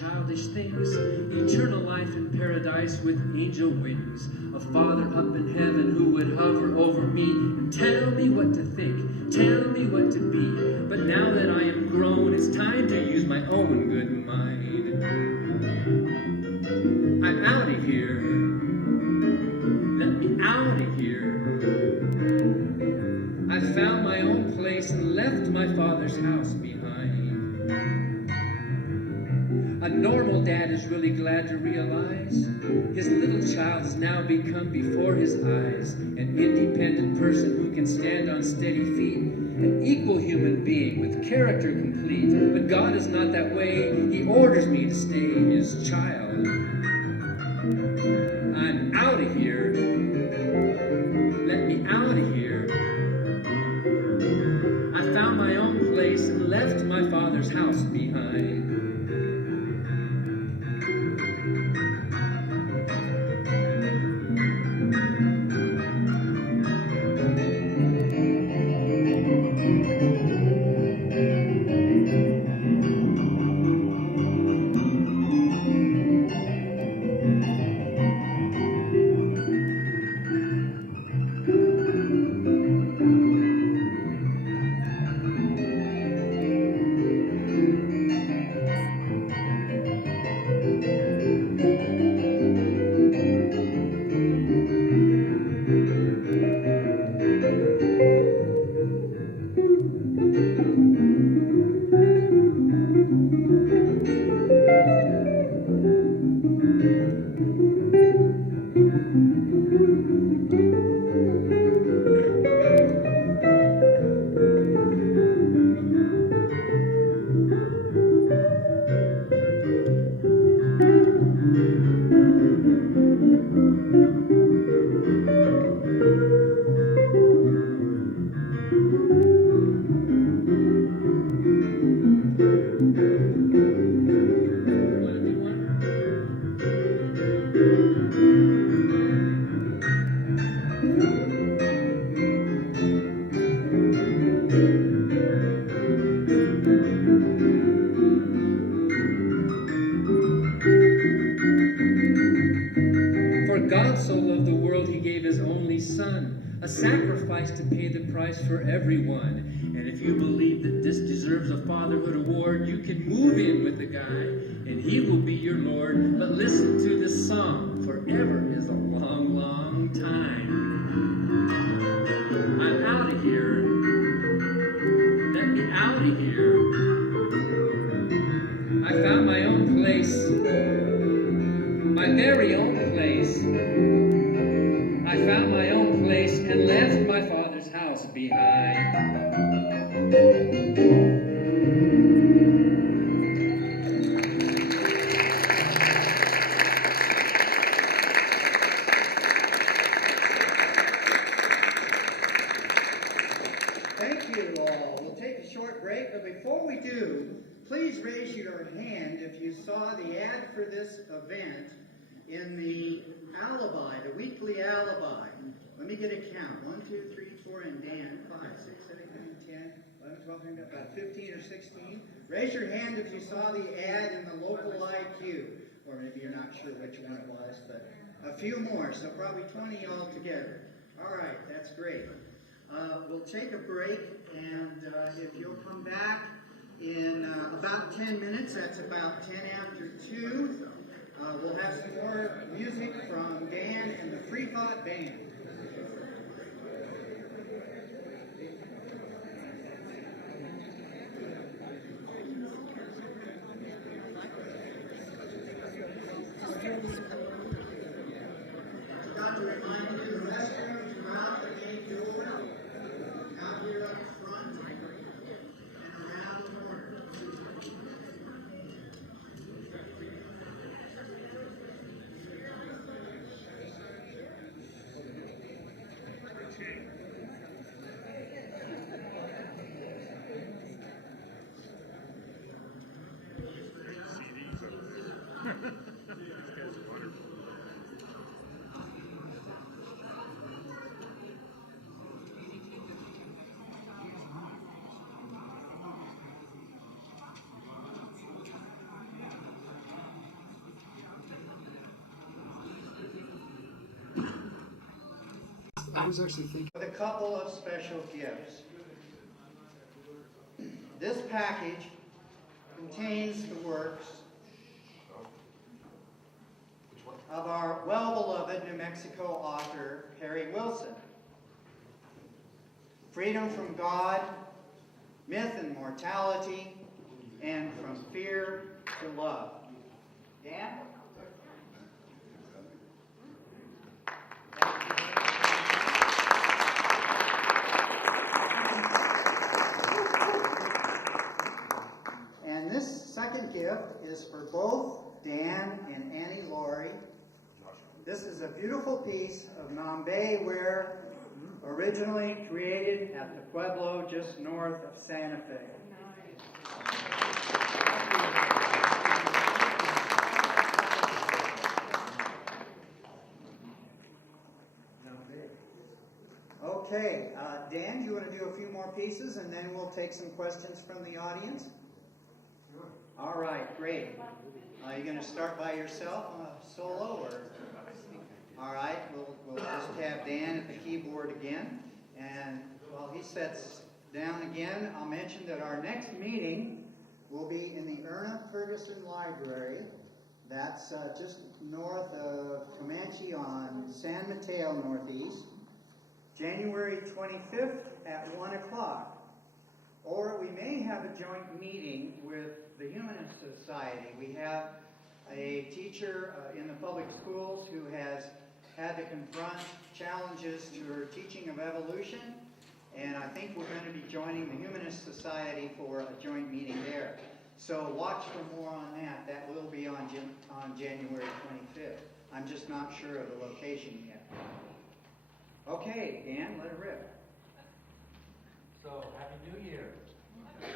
childish things, eternal life in paradise with angel wings, a father up in heaven who would hover over me and tell me what to think, tell me what to be. But now that I am grown, it's time to use my own good mind. I'm out of here. Let me out of here. I found my own place and left my father's house behind. A normal dad is really glad to realize his little child has now become before his eyes an independent person who can stand on steady feet, an equal human being with character complete. But God is not that way. He orders me to stay his child. I'm out of here. Let me out of here. I found my own place and left my father's house behind. gave his only son, a sacrifice to pay the price for everyone. And if you believe that this deserves a fatherhood award, you can move in with the guy, and he will be your Lord. But listen to this song. Forever is a long, long time. I'm out of here. Let me out of here. I found my own place. My very own place. I found my own place and left my father's house behind. Thank you all. We'll take a short break, but before we do, please raise your hand if you saw the ad for this event in the Alibi, the weekly Alibi. Let me get a count. 1, 2, 3, 4, and Dan. 5, 6, 7, 8, 9, 10, 11, 12, 13, about 15 or 16. Raise your hand if you saw the ad in the local IQ. Or maybe you're not sure which one it was, but a few more, so probably 20 altogether. All right, that's great. We'll take a break, and if you'll come back in about 10 minutes, that's about 10 after 2, we'll have some more music from Dan and the Free Thought Band. Forgot to remind you, the restrooms are out the main door, out here up front, and around the corner. I was actually thinking. With a couple of special gifts. This package contains the works of our well-beloved New Mexico author, Harry Wilson. Freedom from God, Myth and Mortality, and From Fear to Love. Dan? And this second gift is for both Dan and Annie Laurie. This is a beautiful piece of Nambe ware, originally created at the Pueblo just north of Santa Fe. Okay, Dan, do you want to do a few more pieces and then we'll take some questions from the audience? Sure. All right, great. Are you going to start by yourself on a solo? Or? All right, we'll just have Dan at the keyboard again. And while he sets down again, I'll mention that our next meeting will be in the Erna Ferguson Library. That's just north of Comanche on San Mateo Northeast. January 25th at 1 o'clock. Or we may have a joint meeting with the Humanist Society. We have a teacher in the public schools who has had to confront challenges to her teaching of evolution, and I think we're going to be joining the Humanist Society for a joint meeting there. So watch for more on that. That will be on January 25th. I'm just not sure of the location yet. Okay, Dan, let it rip. So, Happy New Year. Hey,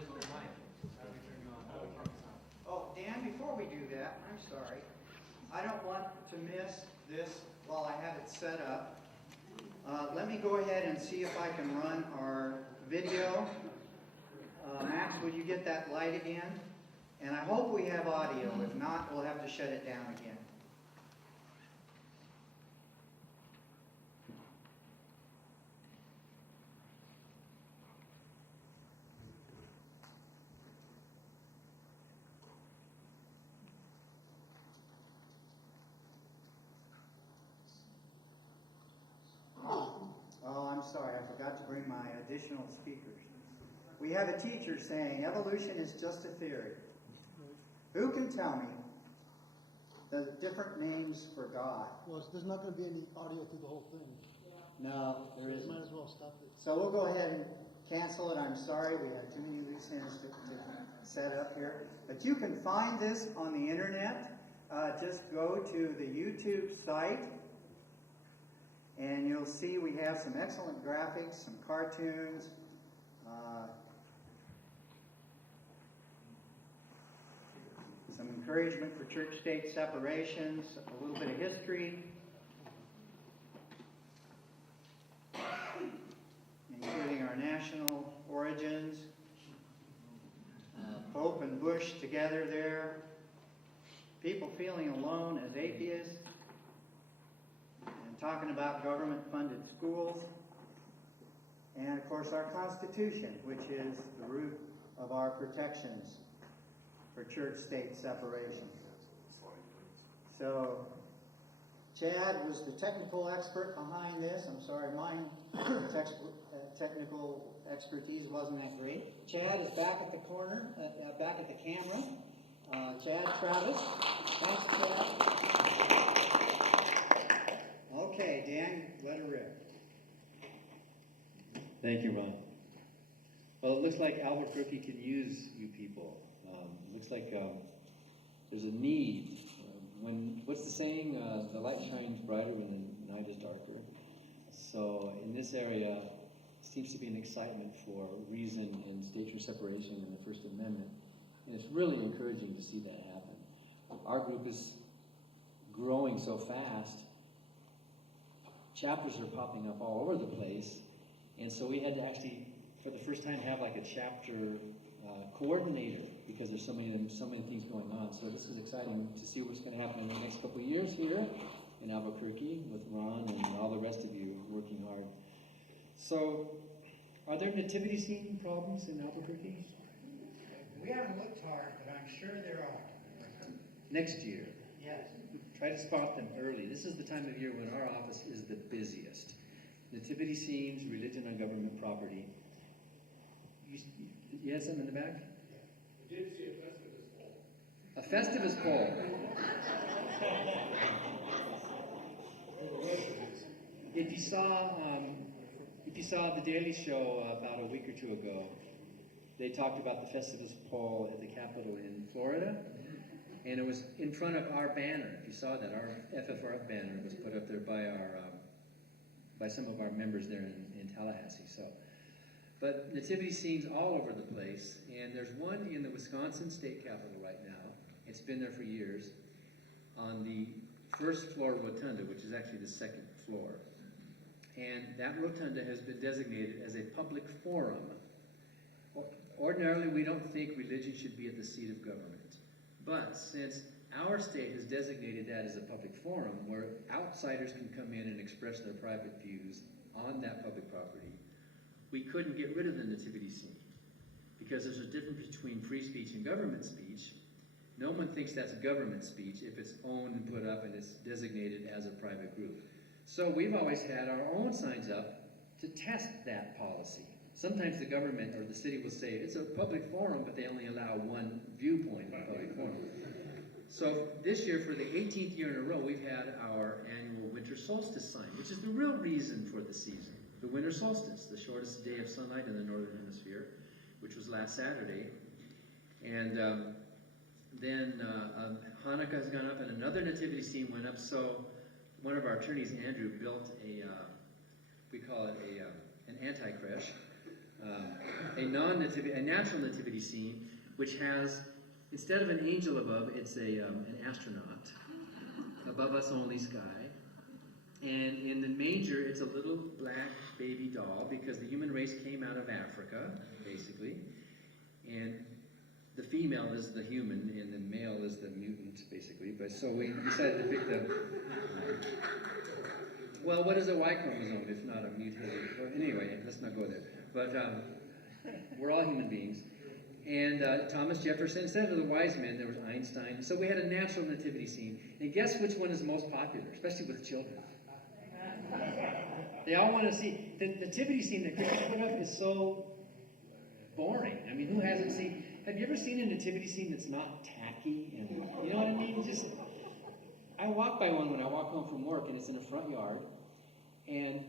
Mr. Mike, how do we turn you on? Oh, Dan, before we do that, I'm sorry. I don't want to miss this while I have it set up. Let me go ahead and see if I can run our video. Max, will you get that light again? And I hope we have audio. If not, we'll have to shut it down again. bring my additional speakers. We have a teacher saying evolution is just a theory. Who can tell me the different names for God? Well, there's not going to be any audio through the whole thing. No, there Might isn't. as well stop it. So we'll go ahead and cancel it. I'm sorry, we have too many loose ends to set up here. But you can find this on the internet. Just go to the YouTube site, and you'll see we have some excellent graphics, some cartoons, some encouragement for church-state separations, a little bit of history, including our national origins, Pope and Bush together there, people feeling alone as atheists, and talking about government-funded schools, and of course our Constitution, which is the root of our protections for church-state separation. So Chad was the technical expert behind this. I'm sorry, mine technical expertise wasn't that great. Chad is back at the corner, back at the camera. Chad Travis. Thanks, Chad. Okay, Dan, let her rip. Thank you, Ron. Well, it looks like Albuquerque can use you people. It looks like there's a need. What's the saying? The light shines brighter when the night is darker. So in this area, seems to be an excitement for reason and state separation in the First Amendment. And it's really encouraging to see that happen. Our group is growing so fast. Chapters are popping up all over the place. And so we had to actually, for the first time, have like a chapter coordinator because there's so many things going on. So this is exciting to see what's going to happen in the next couple of years here in Albuquerque with Ron and all the rest of you working hard. So, are there nativity scene problems in Albuquerque? We haven't looked hard, but I'm sure there are. Next year. Yes. Try to spot them early. This is the time of year when our office is the busiest. Nativity scenes, religion on government property. You had some in the back? We did see a Festivus pole. A Festivus pole. If you saw the Daily Show about a week or two ago, they talked about the Festivus pole at the Capitol in Florida, and it was in front of our banner. If you saw that, our FFR banner was put up there by some of our members there in Tallahassee. So, but nativity scenes all over the place, and there's one in the Wisconsin State Capitol right now. It's been there for years on the first floor rotunda, which is actually the second floor. And that rotunda has been designated as a public forum. Ordinarily, we don't think religion should be at the seat of government. But since our state has designated that as a public forum where outsiders can come in and express their private views on that public property, we couldn't get rid of the nativity scene because there's a difference between free speech and government speech. No one thinks that's government speech if it's owned and put up and it's designated as a private group. So we've always had our own signs up to test that policy. Sometimes the government or the city will say it's a public forum, but they only allow one viewpoint in a public forum. So this year, for the 18th year in a row, we've had our annual winter solstice sign, which is the real reason for the season. The winter solstice, the shortest day of sunlight in the northern hemisphere, which was last Saturday. And then Hanukkah has gone up, and another nativity scene went up. So one of our attorneys, Andrew, built we call it an anti-creche, a natural nativity scene, which has, instead of an angel above, it's an astronaut. Above us only sky. And in the manger, it's a little black baby doll because the human race came out of Africa, basically. And the female is the human, and the male is the mutant, basically. But so we decided to pick the... well, what is a Y chromosome if not a mutated? Well, anyway, let's not go there. But we're all human beings. And Thomas Jefferson, instead of the wise men, there was Einstein. So we had a natural nativity scene. And guess which one is most popular, especially with children? They all want to see. The nativity scene that Christmas put up is so boring. I mean, who hasn't seen? Have you ever seen a nativity scene that's not tacky? And you know what I mean? Just, I walk by one when I walk home from work, and it's in the front yard. And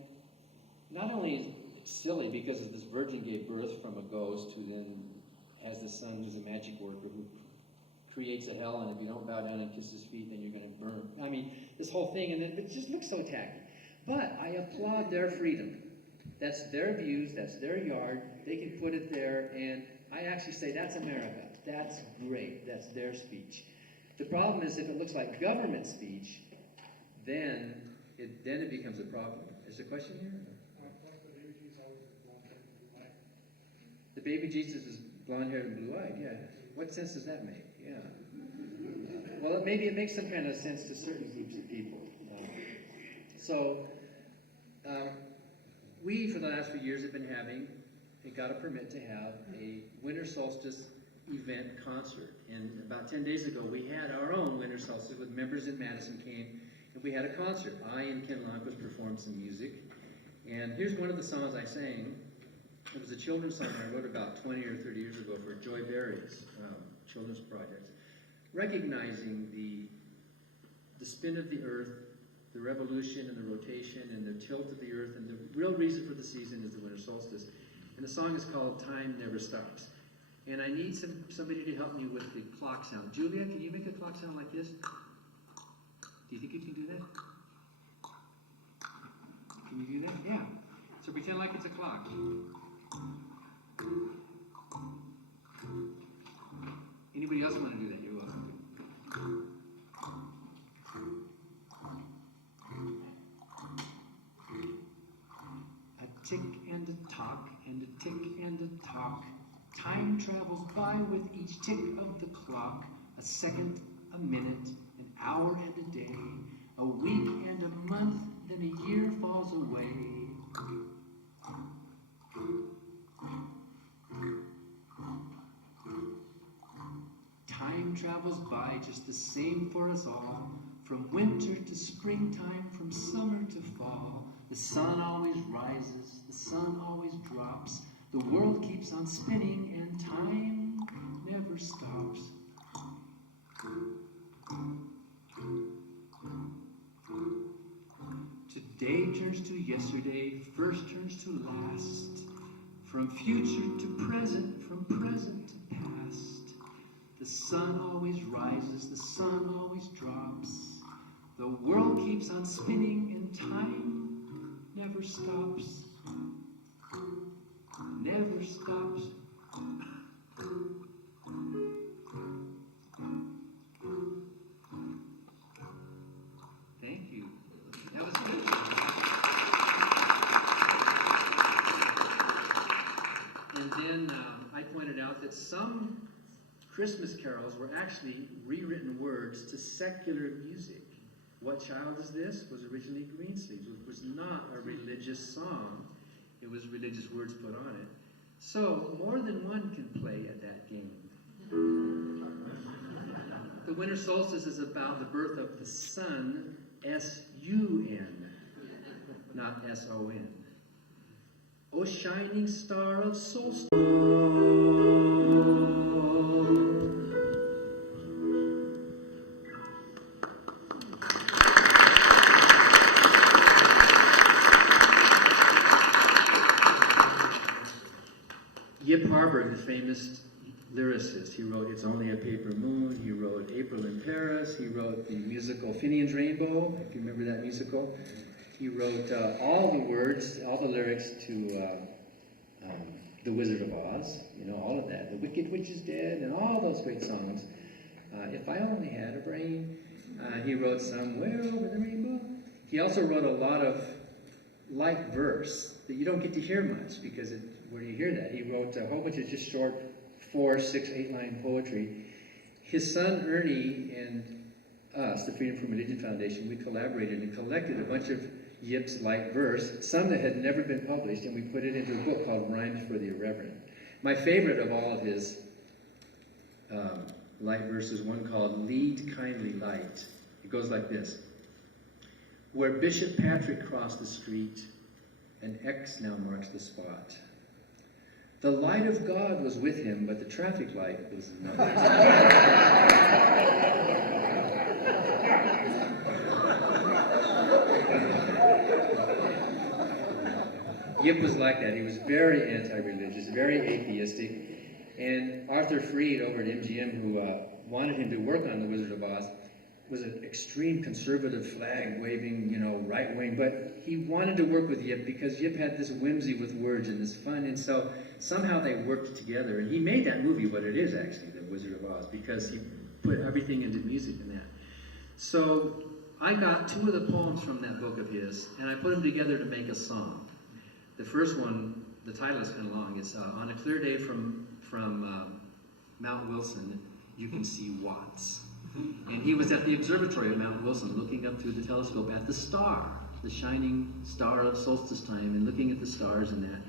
not only is it silly because this virgin gave birth from a ghost who then has this son who's a magic worker who creates a hell, and if you don't bow down and kiss his feet, then you're going to burn. I mean, this whole thing, and then it just looks so tacky. But I applaud their freedom. That's their views, that's their yard. They can put it there, and I actually say that's America. That's great. That's their speech. The problem is if it looks like government speech, then it becomes a problem. Is there a question here? The baby Jesus is blonde-haired and blue-eyed, yeah. What sense does that make? Yeah. Well, maybe it makes some kind of sense to certain groups of people. We, for the last few years, have been having, got a permit to have a winter solstice event concert. And about 10 days ago, we had our own winter solstice with members in Madison came, and we had a concert. I and Ken Lonquist performed some music. And here's one of the songs I sang. It was a children's song I wrote about 20 or 30 years ago for Joy Berry's children's project, recognizing the spin of the earth, the revolution and the rotation and the tilt of the earth, and the real reason for the season is the winter solstice. And the song is called Time Never Stops. And I need somebody to help me with the clock sound. Julia, can you make a clock sound like this? Do you think you can do that? Can you do that? Yeah. So pretend like it's a clock. Anybody else want to do that? You're welcome. A tick and a tock and a tick and a tock. Time travels by with each tick of the clock. A second, a minute, an hour and a day. A week and a month, then a year falls away. Time travels by just the same for us all. From winter to springtime, from summer to fall. The sun always rises, the sun always drops. The world keeps on spinning and time never stops. Today turns to yesterday, first turns to last. From future to present, from present to past. The sun always rises, the sun always drops. The world keeps on spinning and time never stops. Never stops. Thank you. That was good. And then I pointed out that some Christmas carols were actually rewritten words to secular music. What Child Is This was originally Greensleeves, which was not a religious song. It was religious words put on it. So more than one can play at that game. The winter solstice is about the birth of the sun, S-U-N, not S-O-N. O shining star of solstice. Yip Harburg, the famous lyricist, he wrote It's Only a Paper Moon, he wrote April in Paris, he wrote the musical Finian's Rainbow, if you remember that musical. He wrote all the words, all the lyrics to The Wizard of Oz, you know, all of that. The Wicked Witch is Dead, and all those great songs. If I Only Had a Brain. He wrote Somewhere Over the Rainbow. He also wrote a lot of light verse that you don't get to hear much because where do you hear that? He wrote a whole bunch of just short 4, 6, 8-line poetry. His son Ernie and us, the Freedom from Religion Foundation, we collaborated and collected a bunch of Yip's light verse, some that had never been published, and we put it into a book called Rhymes for the Irreverent. My favorite of all of his light verses, one called Lead Kindly Light. It goes like this. Where Bishop Patrick crossed the street, An X now marks the spot. The light of God was with him, but the traffic light was not. Yip was like that. He was very anti-religious, very atheistic. And Arthur Freed over at MGM, who wanted him to work on The Wizard of Oz, was an extreme conservative flag-waving, right-wing. But he wanted to work with Yip because Yip had this whimsy with words and this fun. And so somehow they worked together. And he made that movie what it is, actually, The Wizard of Oz, because he put everything into music in that. So I got 2 of the poems from that book of his, and I put them together to make a song. The first one, the title is kind of long. It's On a Clear Day from Mount Wilson, You Can See Watts. And he was at the observatory at Mount Wilson looking up through the telescope at the star, the shining star of solstice time, and looking at the stars and that.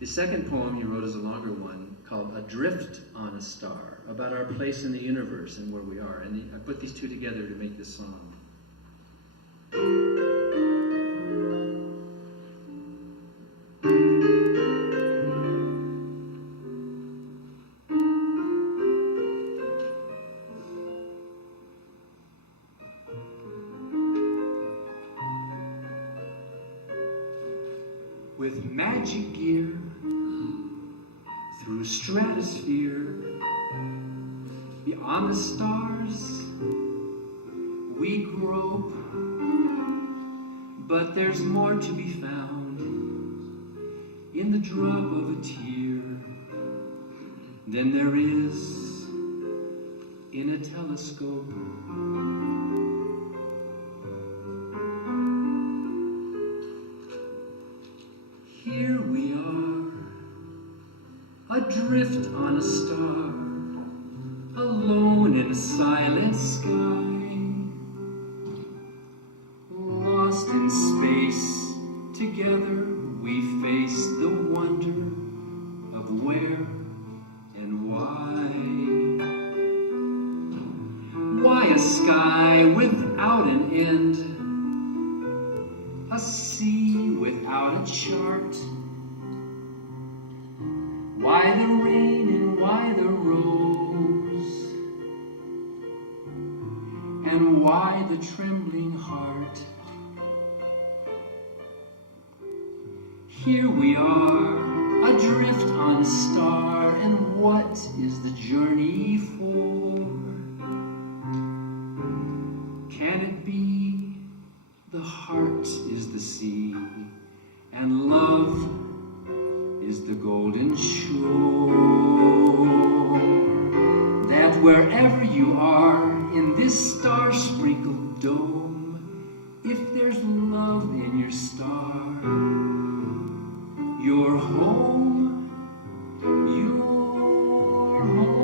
The second poem he wrote is a longer one called Adrift on a Star, about our place in the universe and where we are. And I put these 2 together to make this song. With magic gear through stratosphere, beyond the stars we grope, but there's more to be found in the drop of a tear than there is in a telescope. Here we are, adrift on a star, alone in a silent sky, lost in space. Together we face the wonder of where and why. Why a sky without an end? A sea without a chart? Why the rain and why the rose? And why the trembling heart? Here we are, adrift on a star, and what is the journey for? Can it be the heart is the sea, and love is the golden shore? That wherever you are in this star-sprinkled dome, if there's love in your star, you're home, you're home.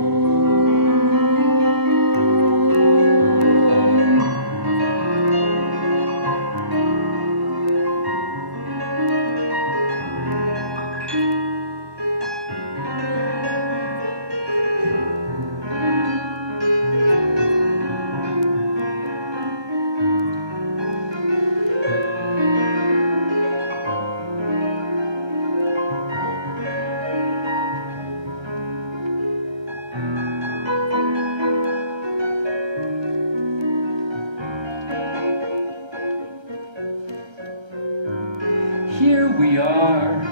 Here we are,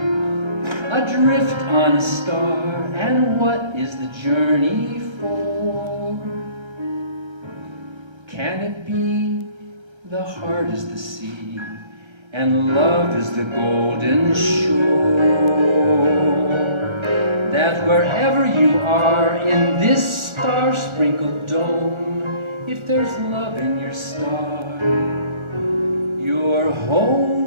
adrift on a star, and what is the journey for? Can it be the heart is the sea, and love is the golden shore? That wherever you are in this star-sprinkled dome, if there's love in your star, you're home.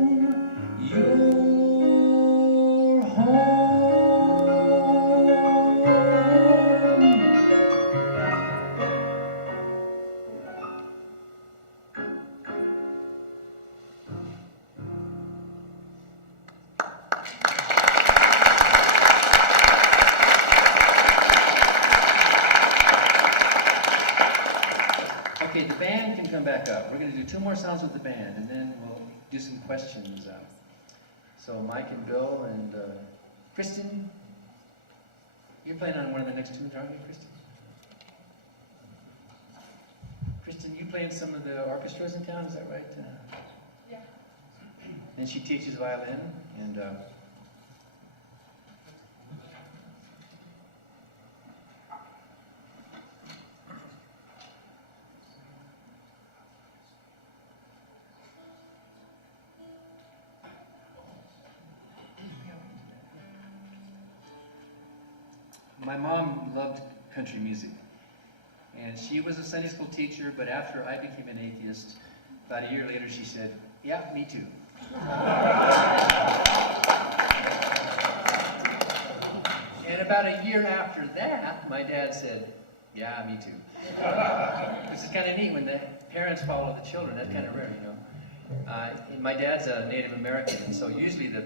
You're home. Okay, the band can come back up. We're going to do 2 more songs with the band, and then we'll do some questions. So Mike and Bill and Kristen, you're playing on one of the next tunes, aren't you, Kristen? Kristen, you play in some of the orchestras in town, is that right? Yeah. And she teaches violin, and my mom loved country music. And she was a Sunday school teacher, but after I became an atheist, about a year later she said, yeah, me too. And about a year after that, my dad said, yeah, me too. This is kind of neat when the parents follow the children. That's kind of rare, you know. My dad's a Native American, and so usually the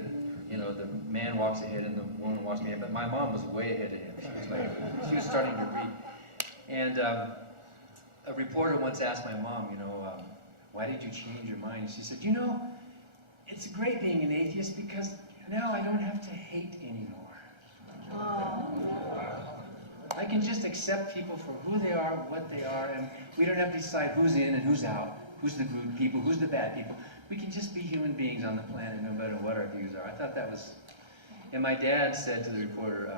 man walks ahead and the woman walks ahead, but my mom was way ahead of him. She was starting to read. And a reporter once asked my mom, why did you change your mind? She said, it's great being an atheist because now I don't have to hate anymore. I can just accept people for who they are, what they are, and we don't have to decide who's in and who's out, who's the good people, who's the bad people. We can just be human beings on the planet no matter what our views are. I thought that was... And my dad said to the reporter,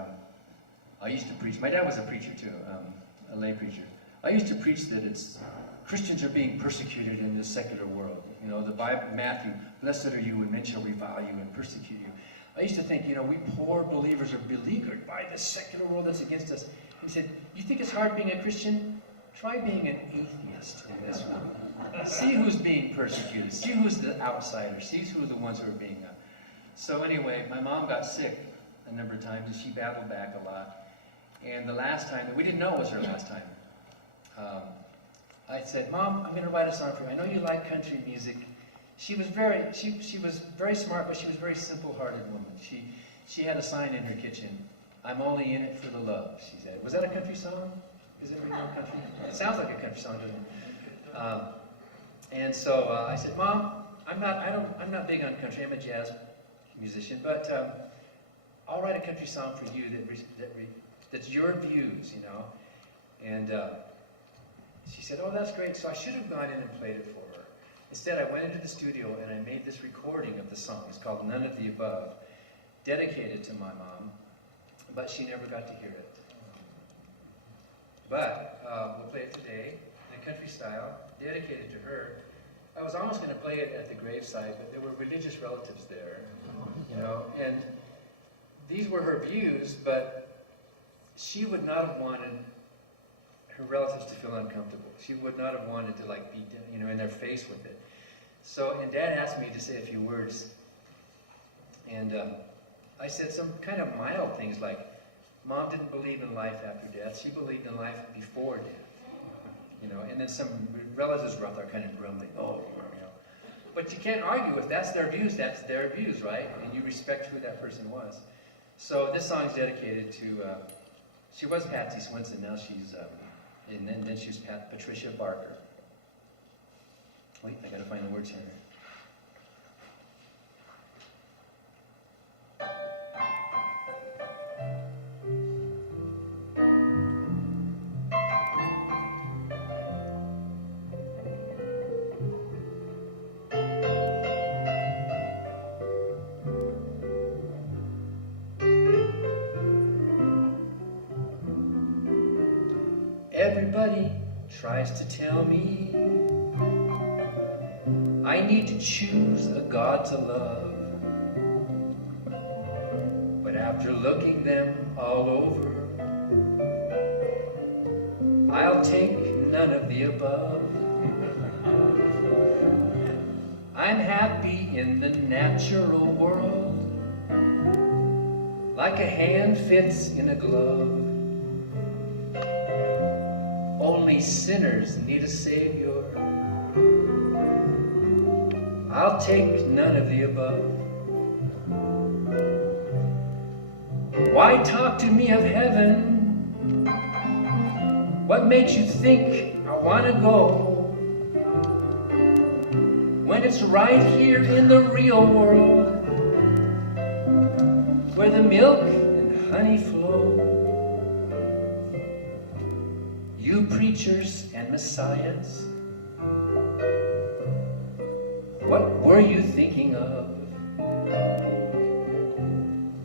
I used to preach, my dad was a preacher too, a lay preacher. I used to preach that Christians are being persecuted in this secular world. The Bible, Matthew, blessed are you when men shall revile you and persecute you. I used to think, we poor believers are beleaguered by this secular world that's against us. He said, you think it's hard being a Christian? Try being an atheist in this world. See who's being persecuted. See who's the outsiders. See who are the ones who are being... So anyway, my mom got sick a number of times, and she battled back a lot. And the last time, we didn't know it was her last time, I said, Mom, I'm going to write a song for you. I know you like country music. She was very smart, but she was a very simple-hearted woman. She had a sign in her kitchen, I'm only in it for the love, she said. Was that a country song? Is it a real country? It sounds like a country song, doesn't it? And so I said, Mom, I'm not big on country. I'm a jazz musician, but I'll write a country song for you that's your views, And she said, oh, that's great. So I should have gone in and played it for her. Instead, I went into the studio and I made this recording of the song. It's called None of the Above, dedicated to my mom, but she never got to hear it. But we'll play it today in a country style, dedicated to her. I was almost going to play it at the graveside, but there were religious relatives there, and these were her views, but she would not have wanted her relatives to feel uncomfortable. She would not have wanted to be, in their face with it. So, and Dad asked me to say a few words, and I said some kind of mild things like, Mom didn't believe in life after death. She believed in life before death. And then some relatives were out there kind of grumbling, But you can't argue if that's their views, right? And you respect who that person was. So this song's dedicated to, she was Patsy Swenson, now she's, and then she was Patricia Barker. Wait, I gotta find the words here. Everybody tries to tell me I need to choose a God to love. But after looking them all over, I'll take none of the above. I'm happy in the natural world, like a hand fits in a glove. Only sinners need a Savior. I'll take none of the above. Why talk to me of heaven? What makes you think I want to go when it's right here in the real world where the milk and honey flow. You preachers and messiahs, what were you thinking of?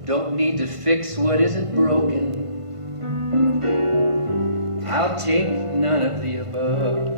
Don't need to fix what isn't broken. I'll take none of the above.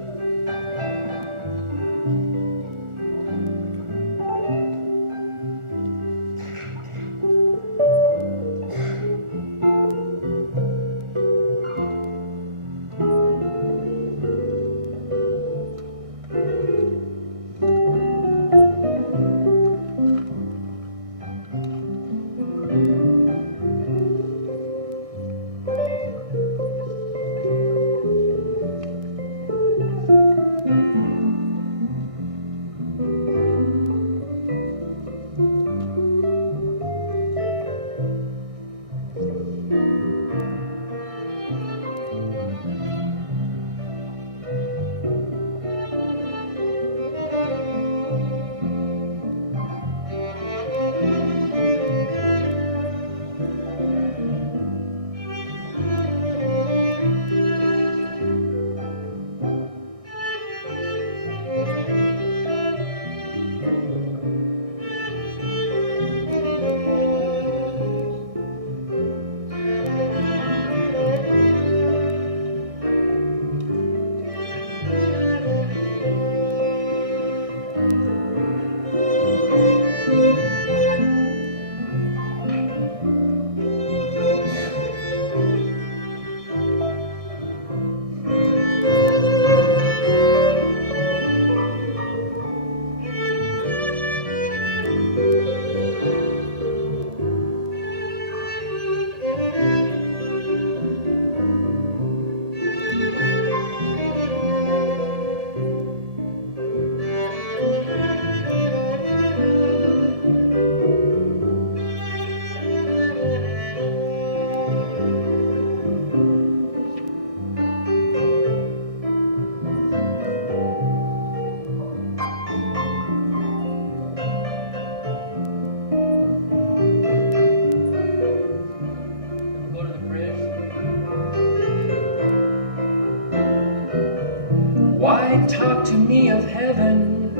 Why talk to me of heaven?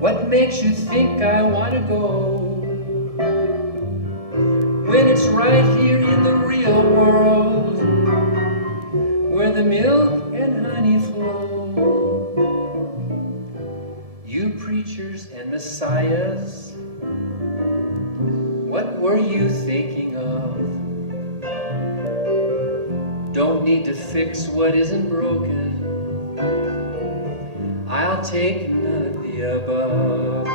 What makes you think I want to go? When it's right here in the real world, where the milk and honey flow. You preachers and messiahs, what were you thinking of? Don't need to fix what isn't broken. I'll take none of the above.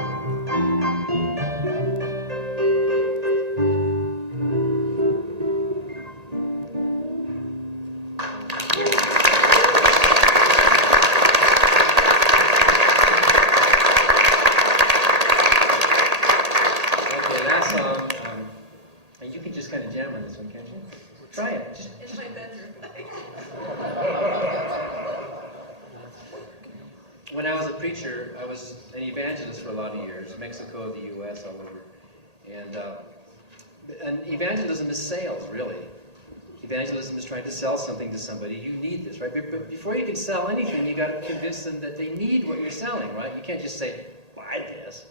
Okay, last song. You can just kind of jam on this one, can't you? Try it. Just my bedroom. When I was a preacher, I was an evangelist for a lot of years, Mexico, the U.S., all over. And evangelism is sales, really. Evangelism is trying to sell something to somebody. You need this, right? But before you can sell anything, you got to convince them that they need what you're selling, right? You can't just say, buy this.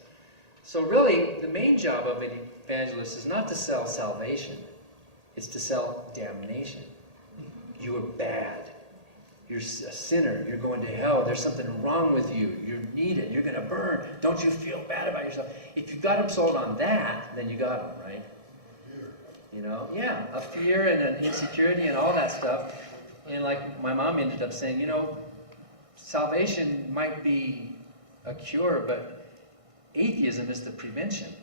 So really, the main job of an evangelist is not to sell salvation. It's to sell damnation. You are bad. You're a sinner. You're going to hell. There's something wrong with you. You need it. You're going to burn. Don't you feel bad about yourself? If you've got them sold on that, then you got them, right? You know? Yeah, a fear and an insecurity and all that stuff. And like my mom ended up saying, you know, salvation might be a cure, but atheism is the prevention.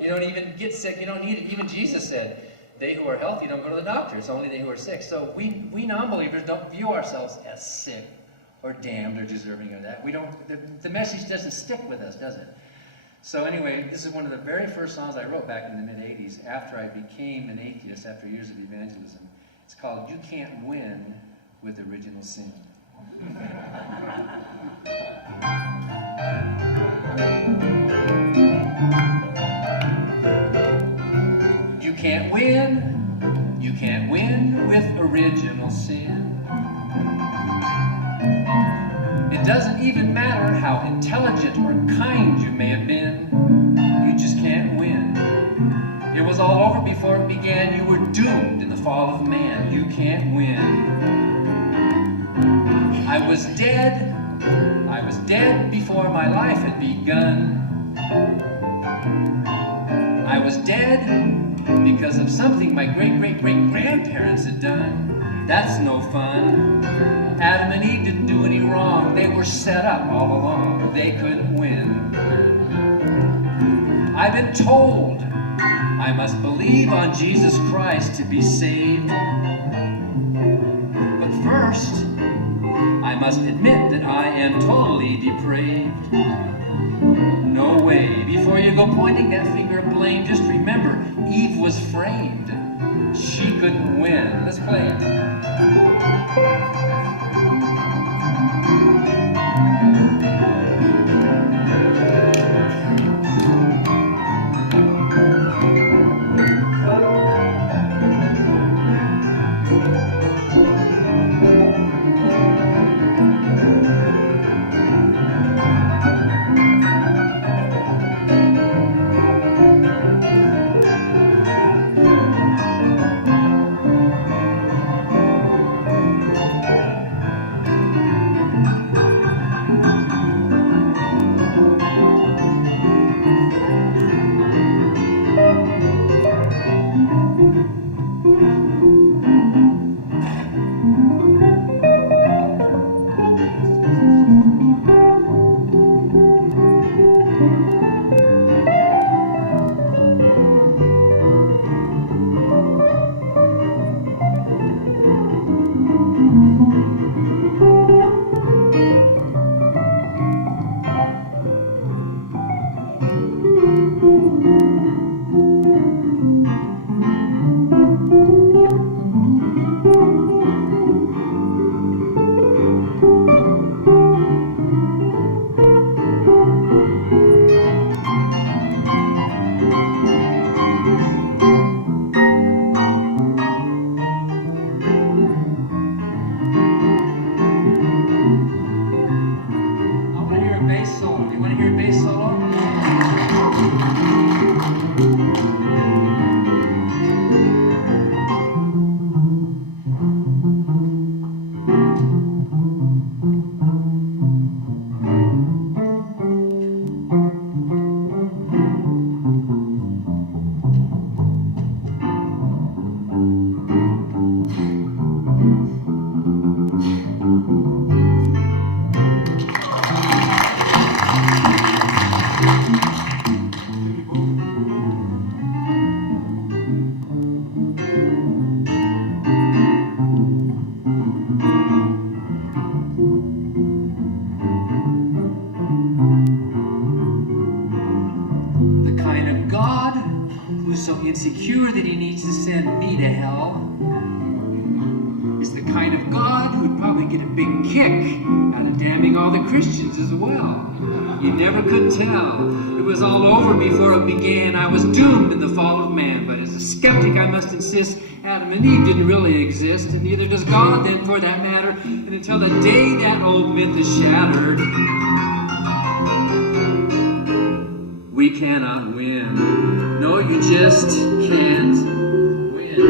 You don't even get sick. You don't need it. Even Jesus said, they who are healthy don't go to the doctor. It's only they who are sick. So we non-believers don't view ourselves as sick or damned or deserving of that. We don't. The message doesn't stick with us, does it? So anyway, this is one of the very first songs I wrote back in the mid-'80s after I became an atheist after years of evangelism. It's called "You Can't Win with Original Sin." can't win. You can't win with original sin. It doesn't even matter how intelligent or kind you may have been. You just can't win. It was all over before it began. You were doomed in the fall of man. You can't win. I was dead. I was dead before my life had begun. I was dead because of something my great-great-great-grandparents had done. That's no fun. Adam and Eve didn't do any wrong. They were set up all along. They couldn't win. I've been told I must believe on Jesus Christ to be saved. But first, I must admit that I am totally depraved. No way. Before you go pointing that finger of blame, just remember, Eve was framed. She couldn't win. Let's play it. Insecure that he needs to send me to hell is the kind of God who'd probably get a big kick out of damning all the Christians as well. You never could tell. It was all over before it began. I was doomed in the fall of man. But as a skeptic, I must insist Adam and Eve didn't really exist, and neither does God then, for that matter. And until the day that old myth is shattered, we cannot win. No, you just can't win.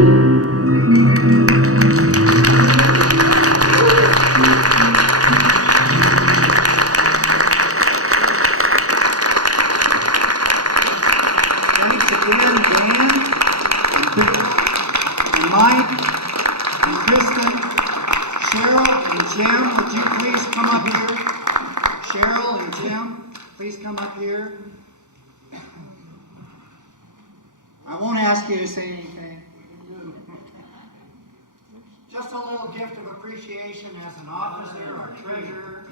Thanks again, Dan, and Mike, and Kristen, Cheryl, and Jim. Would you please come up here? Cheryl and Jim, please come up here. I won't ask you to say anything. Just a little gift of appreciation as an officer, our treasurer,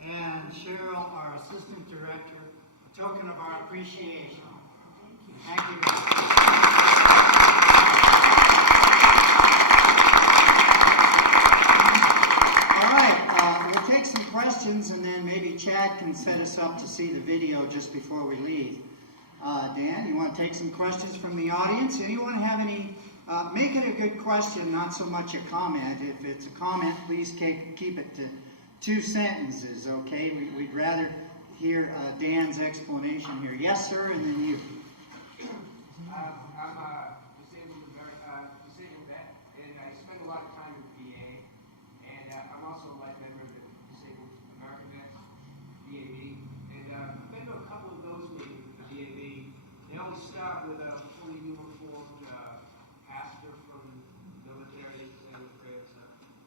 and Cheryl, our assistant director, a token of our appreciation. Thank you. All right, we'll take some questions, and then maybe Chad can set us up to see the video just before we leave. Dan, you want to take some questions from the audience? Anyone have any? Make it a good question, not so much a comment. If it's a comment, please keep it to 2 sentences, okay? We'd rather hear Dan's explanation here. Yes, sir, and then you. I'm a disabled vet, and I spend a lot of time with VA, and I'm also a life member of the Disabled American Vets, VAV, and I've been to a couple of those meetings with the VAV. They always start with a fully uniformed pastor from the military saying the prayers.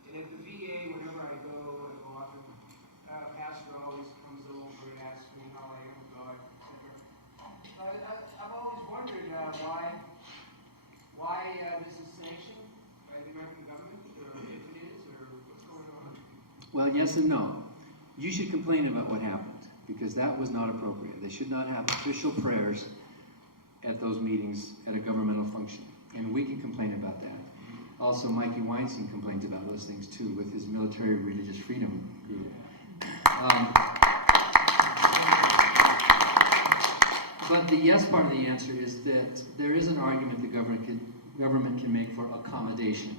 And at the VA, whenever I go often, pastor always comes over and asks me how I am with God, etc. I've always wondered why this is sanctioned by the American government, or if it is, or what's going on. Well, yes and no. You should complain about what happened, because that was not appropriate. They should not have official prayers at those meetings at a governmental function. And we can complain about that. Also, Mikey Weinstein complains about those things too with his military religious freedom group. But the yes part of the answer is that there is an argument the government can make for accommodation.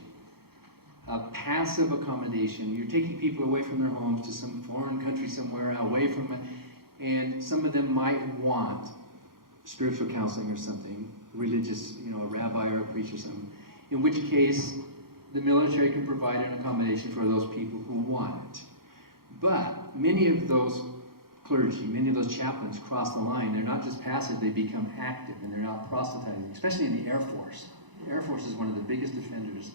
A passive accommodation. You're taking people away from their homes to some foreign country somewhere, away from it, and some of them might want spiritual counseling or something, religious, a rabbi or a preacher or something, in which case the military can provide an accommodation for those people who want it. But many of those clergy, many of those chaplains cross the line. They're not just passive, they become active, and they're not proselytizing, especially in the Air Force. The Air Force is one of the biggest offenders.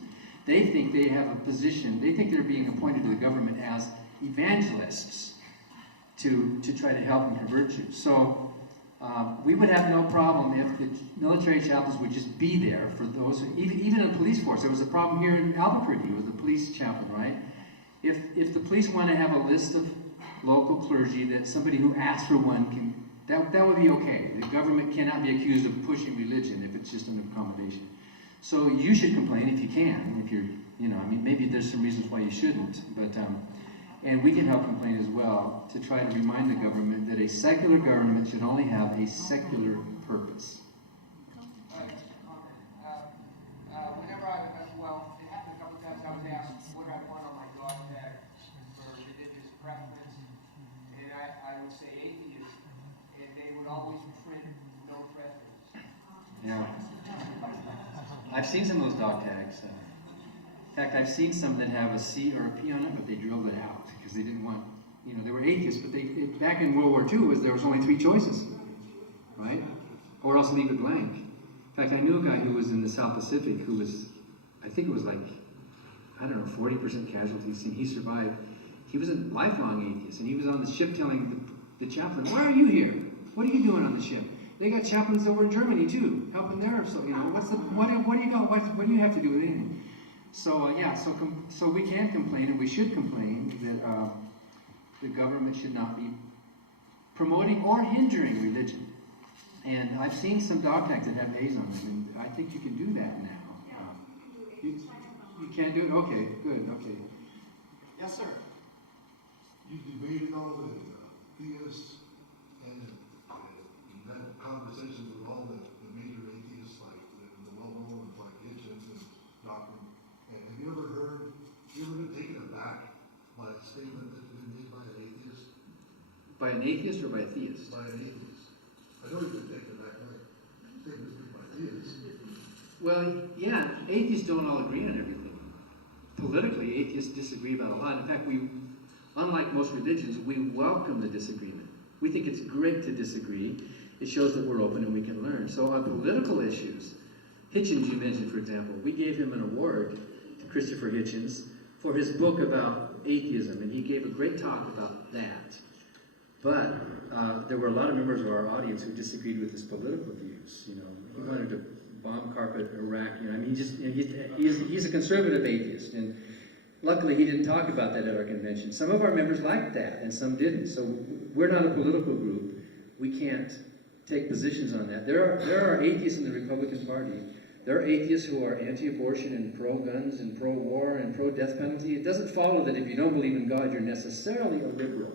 They think they have a position, they think they're being appointed to the government as evangelists to try to help and convert you. So we would have no problem if the military chaplains would just be there for those, even in the police force. There was a problem here in Albuquerque with the police chaplain, right? If the police want to have a list of local clergy that somebody who asks for one can, that would be okay. The government cannot be accused of pushing religion if it's just an accommodation. So you should complain if you can, if you're, maybe there's some reasons why you shouldn't, but, and we can help complain as well to try to remind the government that a secular government should only have a secular purpose. Whenever it happened a couple of times, I was asked what I want on my dog tag for religious preference, and I would say atheist, and they would always print no preference. Yeah. I've seen some of those dog tags. In fact, I've seen some that have a C or a P on it, but they drilled it out because they didn't want, they were atheists, but back in World War II, there was only 3 choices, right? Or else leave it blank. In fact, I knew a guy who was in the South Pacific who was, I think it was 40% casualties, and he survived. He was a lifelong atheist, and he was on the ship telling the chaplain, "Why are you here? What are you doing on the ship?" They got chaplains over in Germany too, helping there. So what do you have to do with anything? So so we can complain, and we should complain that the government should not be promoting or hindering religion. And I've seen some dog tags that have A's on them, and I think you can do that now. You can't do it? Okay, good, okay. Yes, sir. You debated all the theists and had conversations with all the major atheists, like the well-known ones like Hitchens and Dawkins. And have you ever been taken aback by a statement that's been made by an atheist? By an atheist or by a theist? By an atheist. I know you've been taken aback by statements made by theists. Well, yeah, atheists don't all agree on everything. Politically, atheists disagree about a lot. In fact, unlike most religions, we welcome the disagreement. We think it's great to disagree. It shows that we're open and we can learn. So on political issues, Hitchens, you mentioned, for example, we gave him an award to Christopher Hitchens for his book about atheism, and he gave a great talk about that. But there were a lot of members of our audience who disagreed with his political views. He wanted to bomb carpet Iraq. He's a conservative atheist, and luckily he didn't talk about that at our convention. Some of our members liked that, and some didn't. So we're not a political group. We can't take positions on that. There are atheists in the Republican Party. There are atheists who are anti-abortion and pro-guns and pro-war and pro-death penalty. It doesn't follow that if you don't believe in God, you're necessarily a liberal,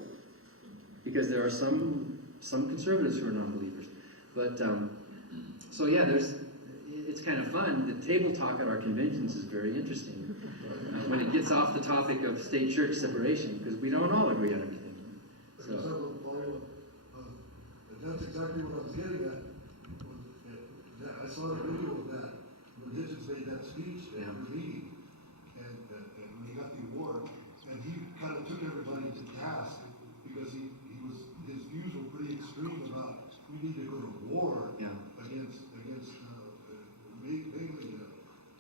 because there are some conservatives who are non-believers. But, so yeah, it's kind of fun. The table talk at our conventions is very interesting when it gets off the topic of state-church separation, because we don't all agree on everything. So, that's exactly what I was getting at. I saw the video of that. Religions made that speech at the meeting, and when he got the award, and he kind of took everybody to task because his views were pretty extreme about we need to go to war against mainly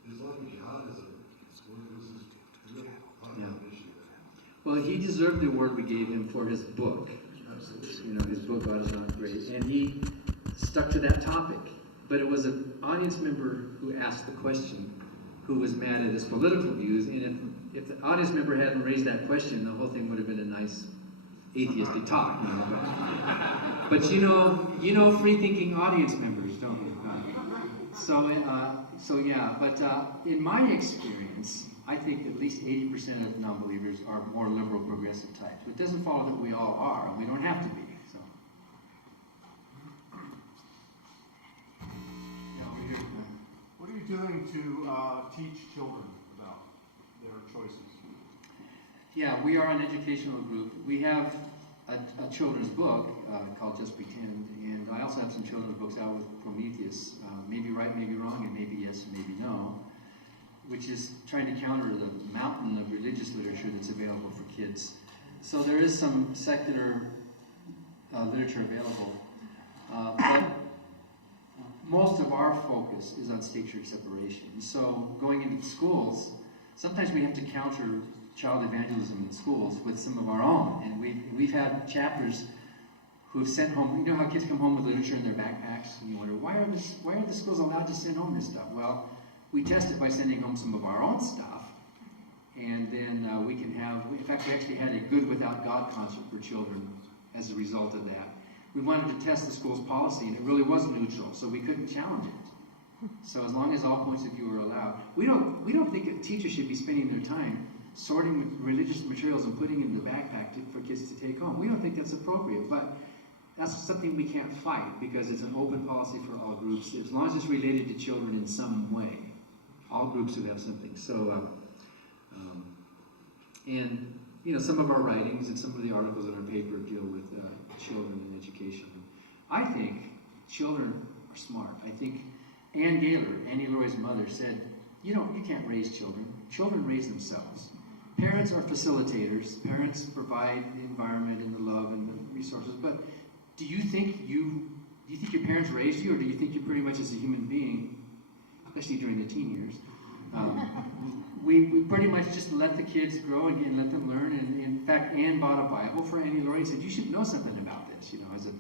Islamic jihadism. Was his real hot issue. well, he deserved the award we gave him for his book. Absolutely. You know, his book, God is Not Great. And he stuck to that topic. But it was an audience member who asked the question who was mad at his political views. And if the audience member hadn't raised that question, the whole thing would have been a nice atheistic talk. You know? But you know free-thinking audience members, don't you? So yeah, but in my experience, I think at least 80% of non-believers are more liberal, progressive types. It doesn't follow that we all are, and we don't have to be. So. What are you doing to teach children about their choices? Yeah, we are an educational group. We have a children's book called Just Pretend, and I also have some children's books out with Prometheus, maybe right, maybe wrong, and maybe yes, and maybe no, which is trying to counter the mountain of religious literature that's available for kids. So there is some secular literature available, but most of our focus is on state-church separation. So going into the schools, sometimes we have to counter child evangelism in schools with some of our own. And we've had chapters who have sent home, you know how kids come home with literature in their backpacks? And you wonder, why are the schools allowed to send home this stuff? Well, we test it by sending home some of our own stuff. And then we can have, in fact, we actually had a Good Without God concert for children as a result of that. We wanted to test the school's policy, and it really was neutral, so we couldn't challenge it. So as long as all points of view are allowed, we don't think that teachers should be spending their time sorting religious materials and putting it in the backpack for kids to take home. We don't think that's appropriate, but that's something we can't fight because it's an open policy for all groups, as long as it's related to children in some way. All groups who have something. So, and you know, some of our writings and some of the articles in our paper deal with children and education. I think children are smart. I think Ann Gaylor, Annie Leroy's mother, said, you can't raise children. Children raise themselves. Parents are facilitators. Parents provide the environment and the love and the resources. But do you think your parents raised you, or do you think you pretty much as a human being, especially during the teen years, we pretty much just let the kids grow and let them learn. And in fact, Anne bought a Bible for Annie Laurie and said, you should know something about this, as a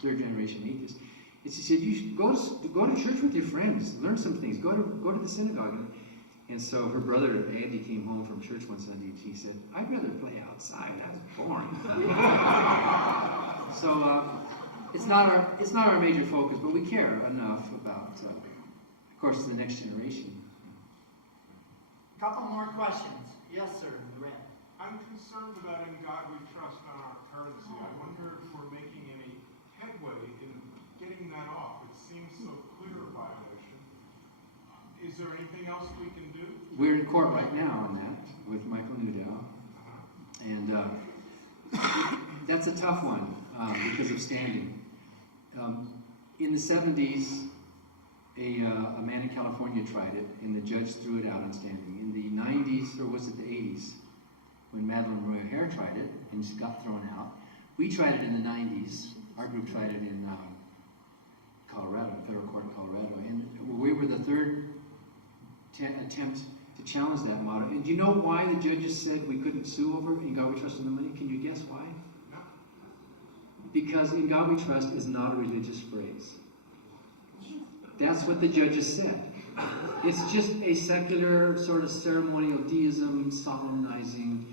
third-generation atheist. And she said, you should go to church with your friends, learn some things, go to the synagogue. And so her brother Andy came home from church one Sunday and she said, I'd rather play outside. That's boring. So it's not our major focus, but we care enough about, of course, the next generation. Couple more questions. Yes, sir, in the red. I'm concerned about in God we trust on our currency. I wonder if we're making any headway in getting that off. It seems so clear a violation. Is there anything else we can do? We're in court right now on that with Michael Newdow. And that's a tough one because of standing. In the 70s, a man in California tried it, and the judge threw it out on standing. In the 90s, or was it the 80s, when Madeleine Roy O'Hare tried it, and she got thrown out. We tried it in the 90s. Our group tried it in Colorado, federal court in Colorado. And we were the third attempt to challenge that motto. And do you know why the judges said we couldn't sue over In God We Trust in the money? Can you guess why? Because In God We Trust is not a religious phrase. That's what the judges said. It's just a secular sort of ceremonial deism, solemnizing.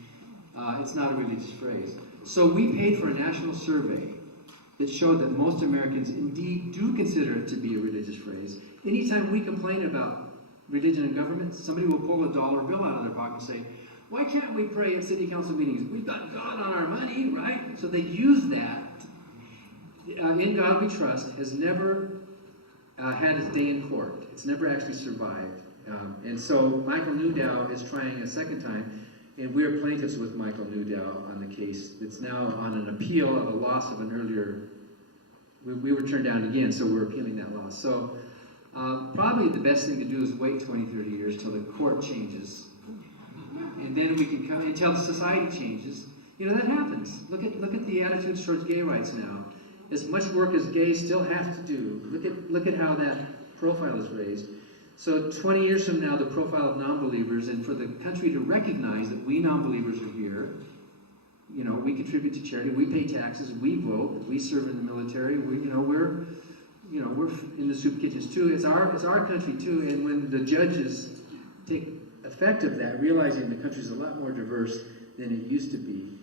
It's not a religious phrase. So we paid for a national survey that showed that most Americans indeed do consider it to be a religious phrase. Anytime we complain about religion and government, somebody will pull a dollar bill out of their pocket and say, why can't we pray at city council meetings? We've got God on our money, right? So they use that. In God We Trust has never had its day in court. It's never actually survived. And so Michael Newdow is trying a second time, and we're plaintiffs with Michael Newdow on the case. It's now on an appeal of a loss of an earlier, we were turned down again, so we're appealing that loss. So probably the best thing to do is wait 20, 30 years till the court changes. And then we can come, until the society changes. You know, that happens. Look at the attitudes towards gay rights now. As much work as gays still have to do. Look at how that profile is raised. So 20 years from now, the profile of non-believers, and for the country to recognize that we non-believers are here, you know, we contribute to charity, we pay taxes, we vote, we serve in the military, we're in the soup kitchens too. It's our country too. And when the judges take effect of that, realizing the country's a lot more diverse than it used to be,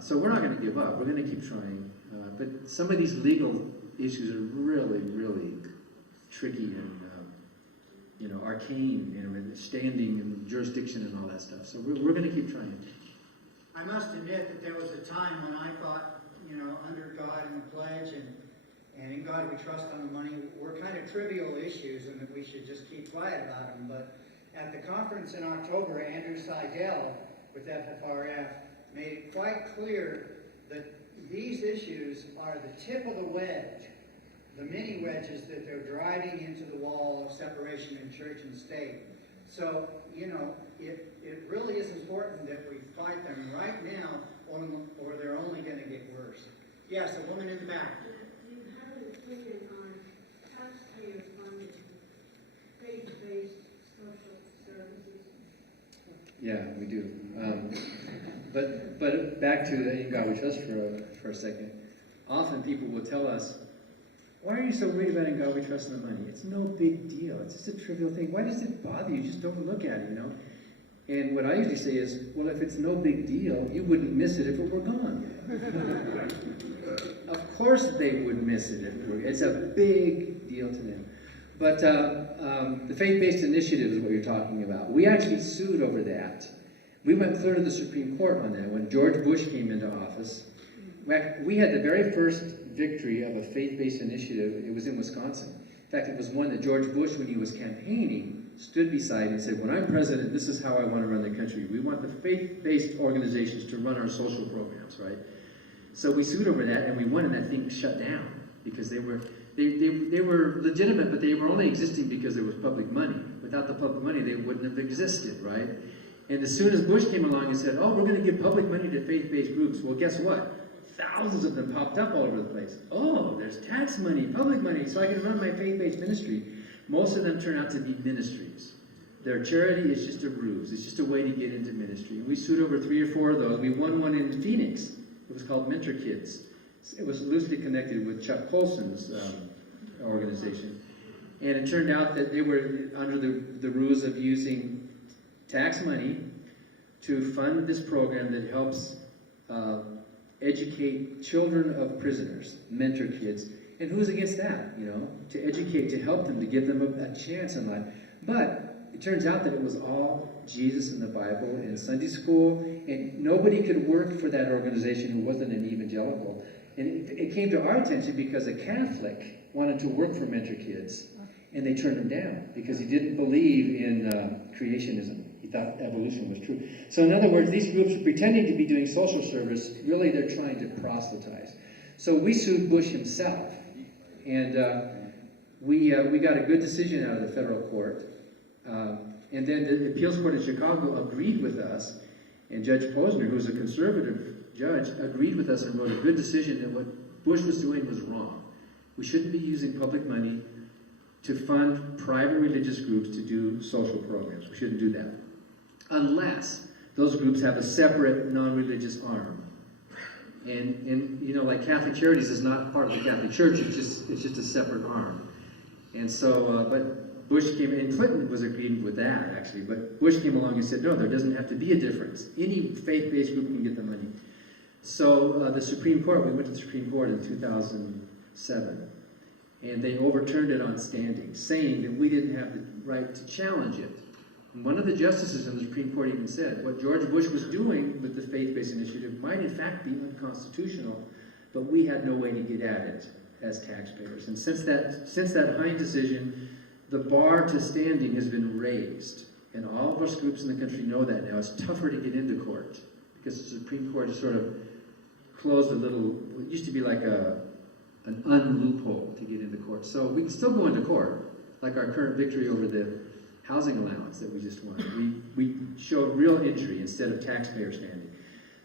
so we're not going to give up. We're going to keep trying. But some of these legal issues are really, really tricky and arcane, and standing and jurisdiction and all that stuff. So we're going to keep trying. I must admit that there was a time when I thought, under God and the pledge and in God we trust on the money were kind of trivial issues and that we should just keep quiet about them. But at the conference in October, Andrew Seidel with FFRF made it quite clear that these issues are the tip of the wedge, the many wedges that they're driving into the wall of separation in church and state. So, it really is important that we fight them right now, or they're only going to get worse. Yes, the woman in the back. Do you have an opinion on taxpayer-funded, faith-based social services? Yeah, we do. But back to the In God We Trust for a second. Often people will tell us, why are you so worried about In God We Trust and the money? It's no big deal. It's just a trivial thing. Why does it bother you? Just don't look at it, And what I usually say is, well, if it's no big deal, you wouldn't miss it if it were gone. Of course they would miss it if it were. It's a big deal to them. But the faith-based initiative is what you're talking about. We actually sued over that. We went clear to the Supreme Court on that. When George Bush came into office, we had the very first victory of a faith-based initiative. It was in Wisconsin. In fact, it was one that George Bush, when he was campaigning, stood beside and said, when I'm president, this is how I want to run the country. We want the faith-based organizations to run our social programs, right? So we sued over that, and we won, and that thing shut down because they were legitimate, but they were only existing because there was public money. Without the public money, they wouldn't have existed, right? And as soon as Bush came along and said, we're going to give public money to faith-based groups, well, guess what? Thousands of them popped up all over the place. Oh, there's tax money, public money, so I can run my faith-based ministry. Most of them turn out to be ministries. Their charity is just a ruse. It's just a way to get into ministry. And we sued over 3 or 4 of those. We won one in Phoenix. It was called Mentor Kids. It was loosely connected with Chuck Colson's organization. And it turned out that they were under the ruse of using tax money to fund this program that helps educate children of prisoners, Mentor Kids. And who's against that, to educate, to help them, to give them a chance in life. But it turns out that it was all Jesus and the Bible and Sunday school, and nobody could work for that organization who wasn't an evangelical. And it came to our attention because a Catholic wanted to work for Mentor Kids, and they turned him down because he didn't believe in creationism. He thought evolution was true. So in other words, these groups are pretending to be doing social service. Really, they're trying to proselytize. So we sued Bush himself, and we got a good decision out of the federal court. And then the appeals court in Chicago agreed with us, and Judge Posner, who's a conservative judge, agreed with us and wrote a good decision that what Bush was doing was wrong. We shouldn't be using public money to fund private religious groups to do social programs. We shouldn't do that. Unless those groups have a separate non-religious arm. And like Catholic Charities is not part of the Catholic Church, it's just a separate arm. And so, but Bush came, and Clinton was agreeing with that, actually, but Bush came along and said, no, there doesn't have to be a difference. Any faith-based group can get the money. So the Supreme Court, we went to the Supreme Court in 2007, and they overturned it on standing, saying that we didn't have the right to challenge it. And one of the justices in the Supreme Court even said what George Bush was doing with the faith-based initiative might in fact be unconstitutional but we had no way to get at it as taxpayers. And since that Hine decision, the bar to standing has been raised. And all of us groups in the country know that now. It's tougher to get into court because the Supreme Court has sort of closed a little, it used to be like an loophole to get into court. So we can still go into court, like our current victory over the housing allowance that we just won. We showed real injury instead of taxpayer standing.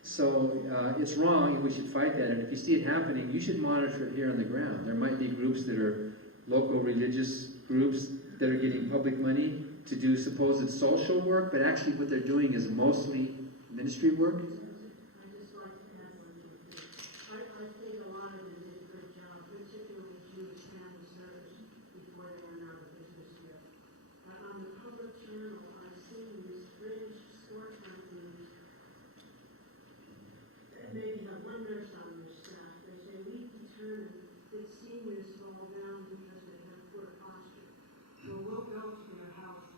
So it's wrong, and we should fight that. And if you see it happening, you should monitor it here on the ground. There might be groups that are local religious groups that are getting public money to do supposed social work, but actually what they're doing is mostly ministry work. I'd just like to add one more thing. I think a lot of them did a good job, particularly Jewish family service before they went out of business here. But on the public channel, I've seen these fringe storefront news, and maybe have one nurse on their staff. They say, we determined that seniors fall down because they have poor posture. So we'll go to their house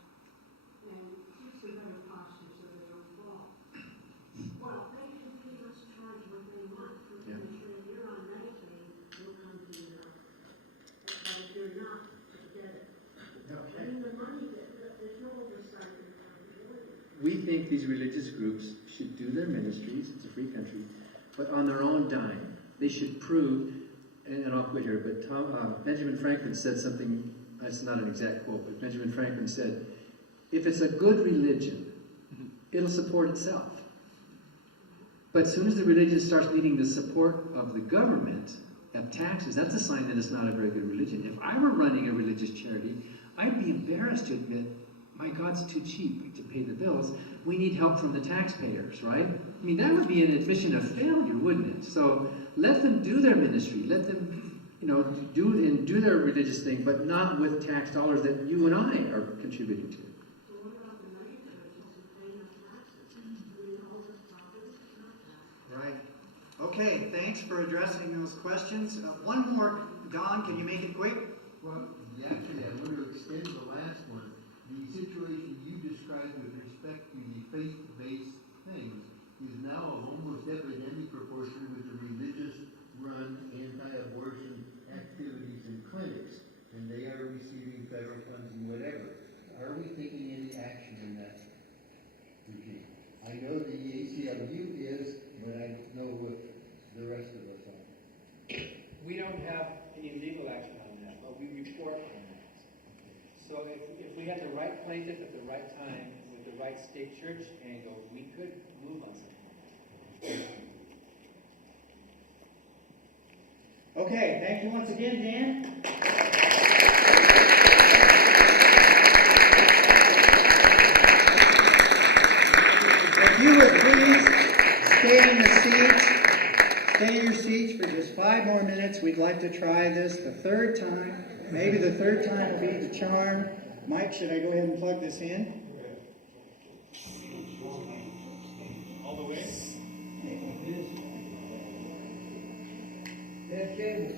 and fix their better posture so they don't fall. Well, they can pretty much charge what they want. For instance, if you're on Medicaid, we'll come to your house. But if you're not, forget it. I mean, the money, there's no oversight and accountability. We think these religious groups should do their ministries, it's a free country, but on their own dime. They should prove, and I'll quit here, but Benjamin Franklin said something, it's not an exact quote, but Benjamin Franklin said, if it's a good religion, it'll support itself. But as soon as the religion starts needing the support of the government, of taxes, that's a sign that it's not a very good religion. If I were running a religious charity, I'd be embarrassed to admit, my God's too cheap to pay the bills. We need help from the taxpayers, right? I mean, that would be an admission of failure, wouldn't it? So let them do their ministry. Let them, do their religious thing, but not with tax dollars that you and I are contributing to. So what about the money churches who pay no taxes? I mean, all this problem is not that. Right. Okay, thanks for addressing those questions. One more, Don, can you make it quick? Well, actually, I want to extend the last one. The situation you described with respect to the faith-based things is now of almost epidemic proportion with the religious-run anti-abortion activities and clinics, and they are receiving federal funds and whatever. Are we taking any action in that regime? I know the ACLU is, but I don't know if the rest of us are. We don't have any legal action on that, but we report on that. So if we had the right plaintiff at the right time with the right state church angle, we could move on something. Okay, thank you once again, Dan. If you would please stay in your seats for just 5 more minutes. We'd like to try this the third time. Maybe the third time will be the charm. Mike, should I go ahead and plug this in? All the way? That cable.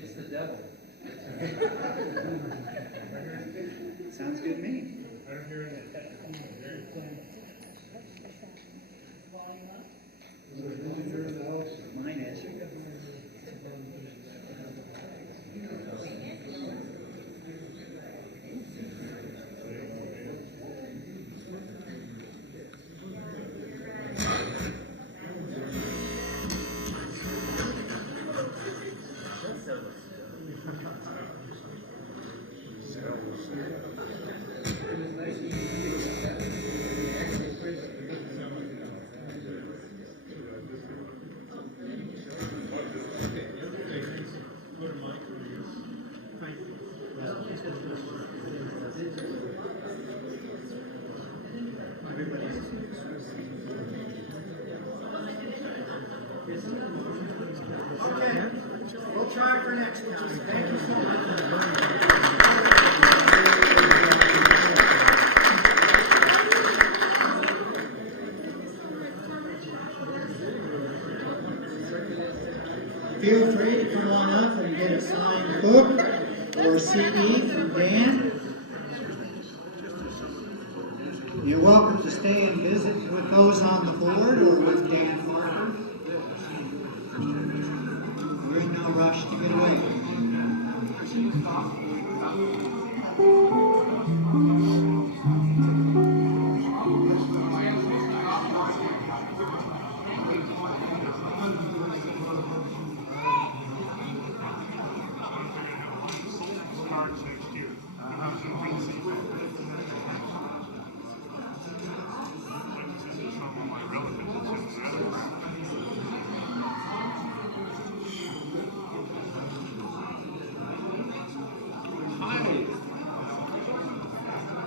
It's the devil. Sounds good to me. I don't hear it. Mine is. Thank you. try for next time. Thank you so much. Feel free to come on up and get a signed book or CD from Dan. You're welcome to stay and visit with those on the board or with Dan Parker. We're in no rush to get away.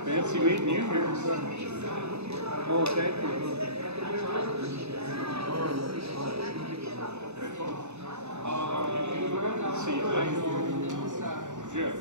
Fancy meeting you here. Okay. See you later. Jim.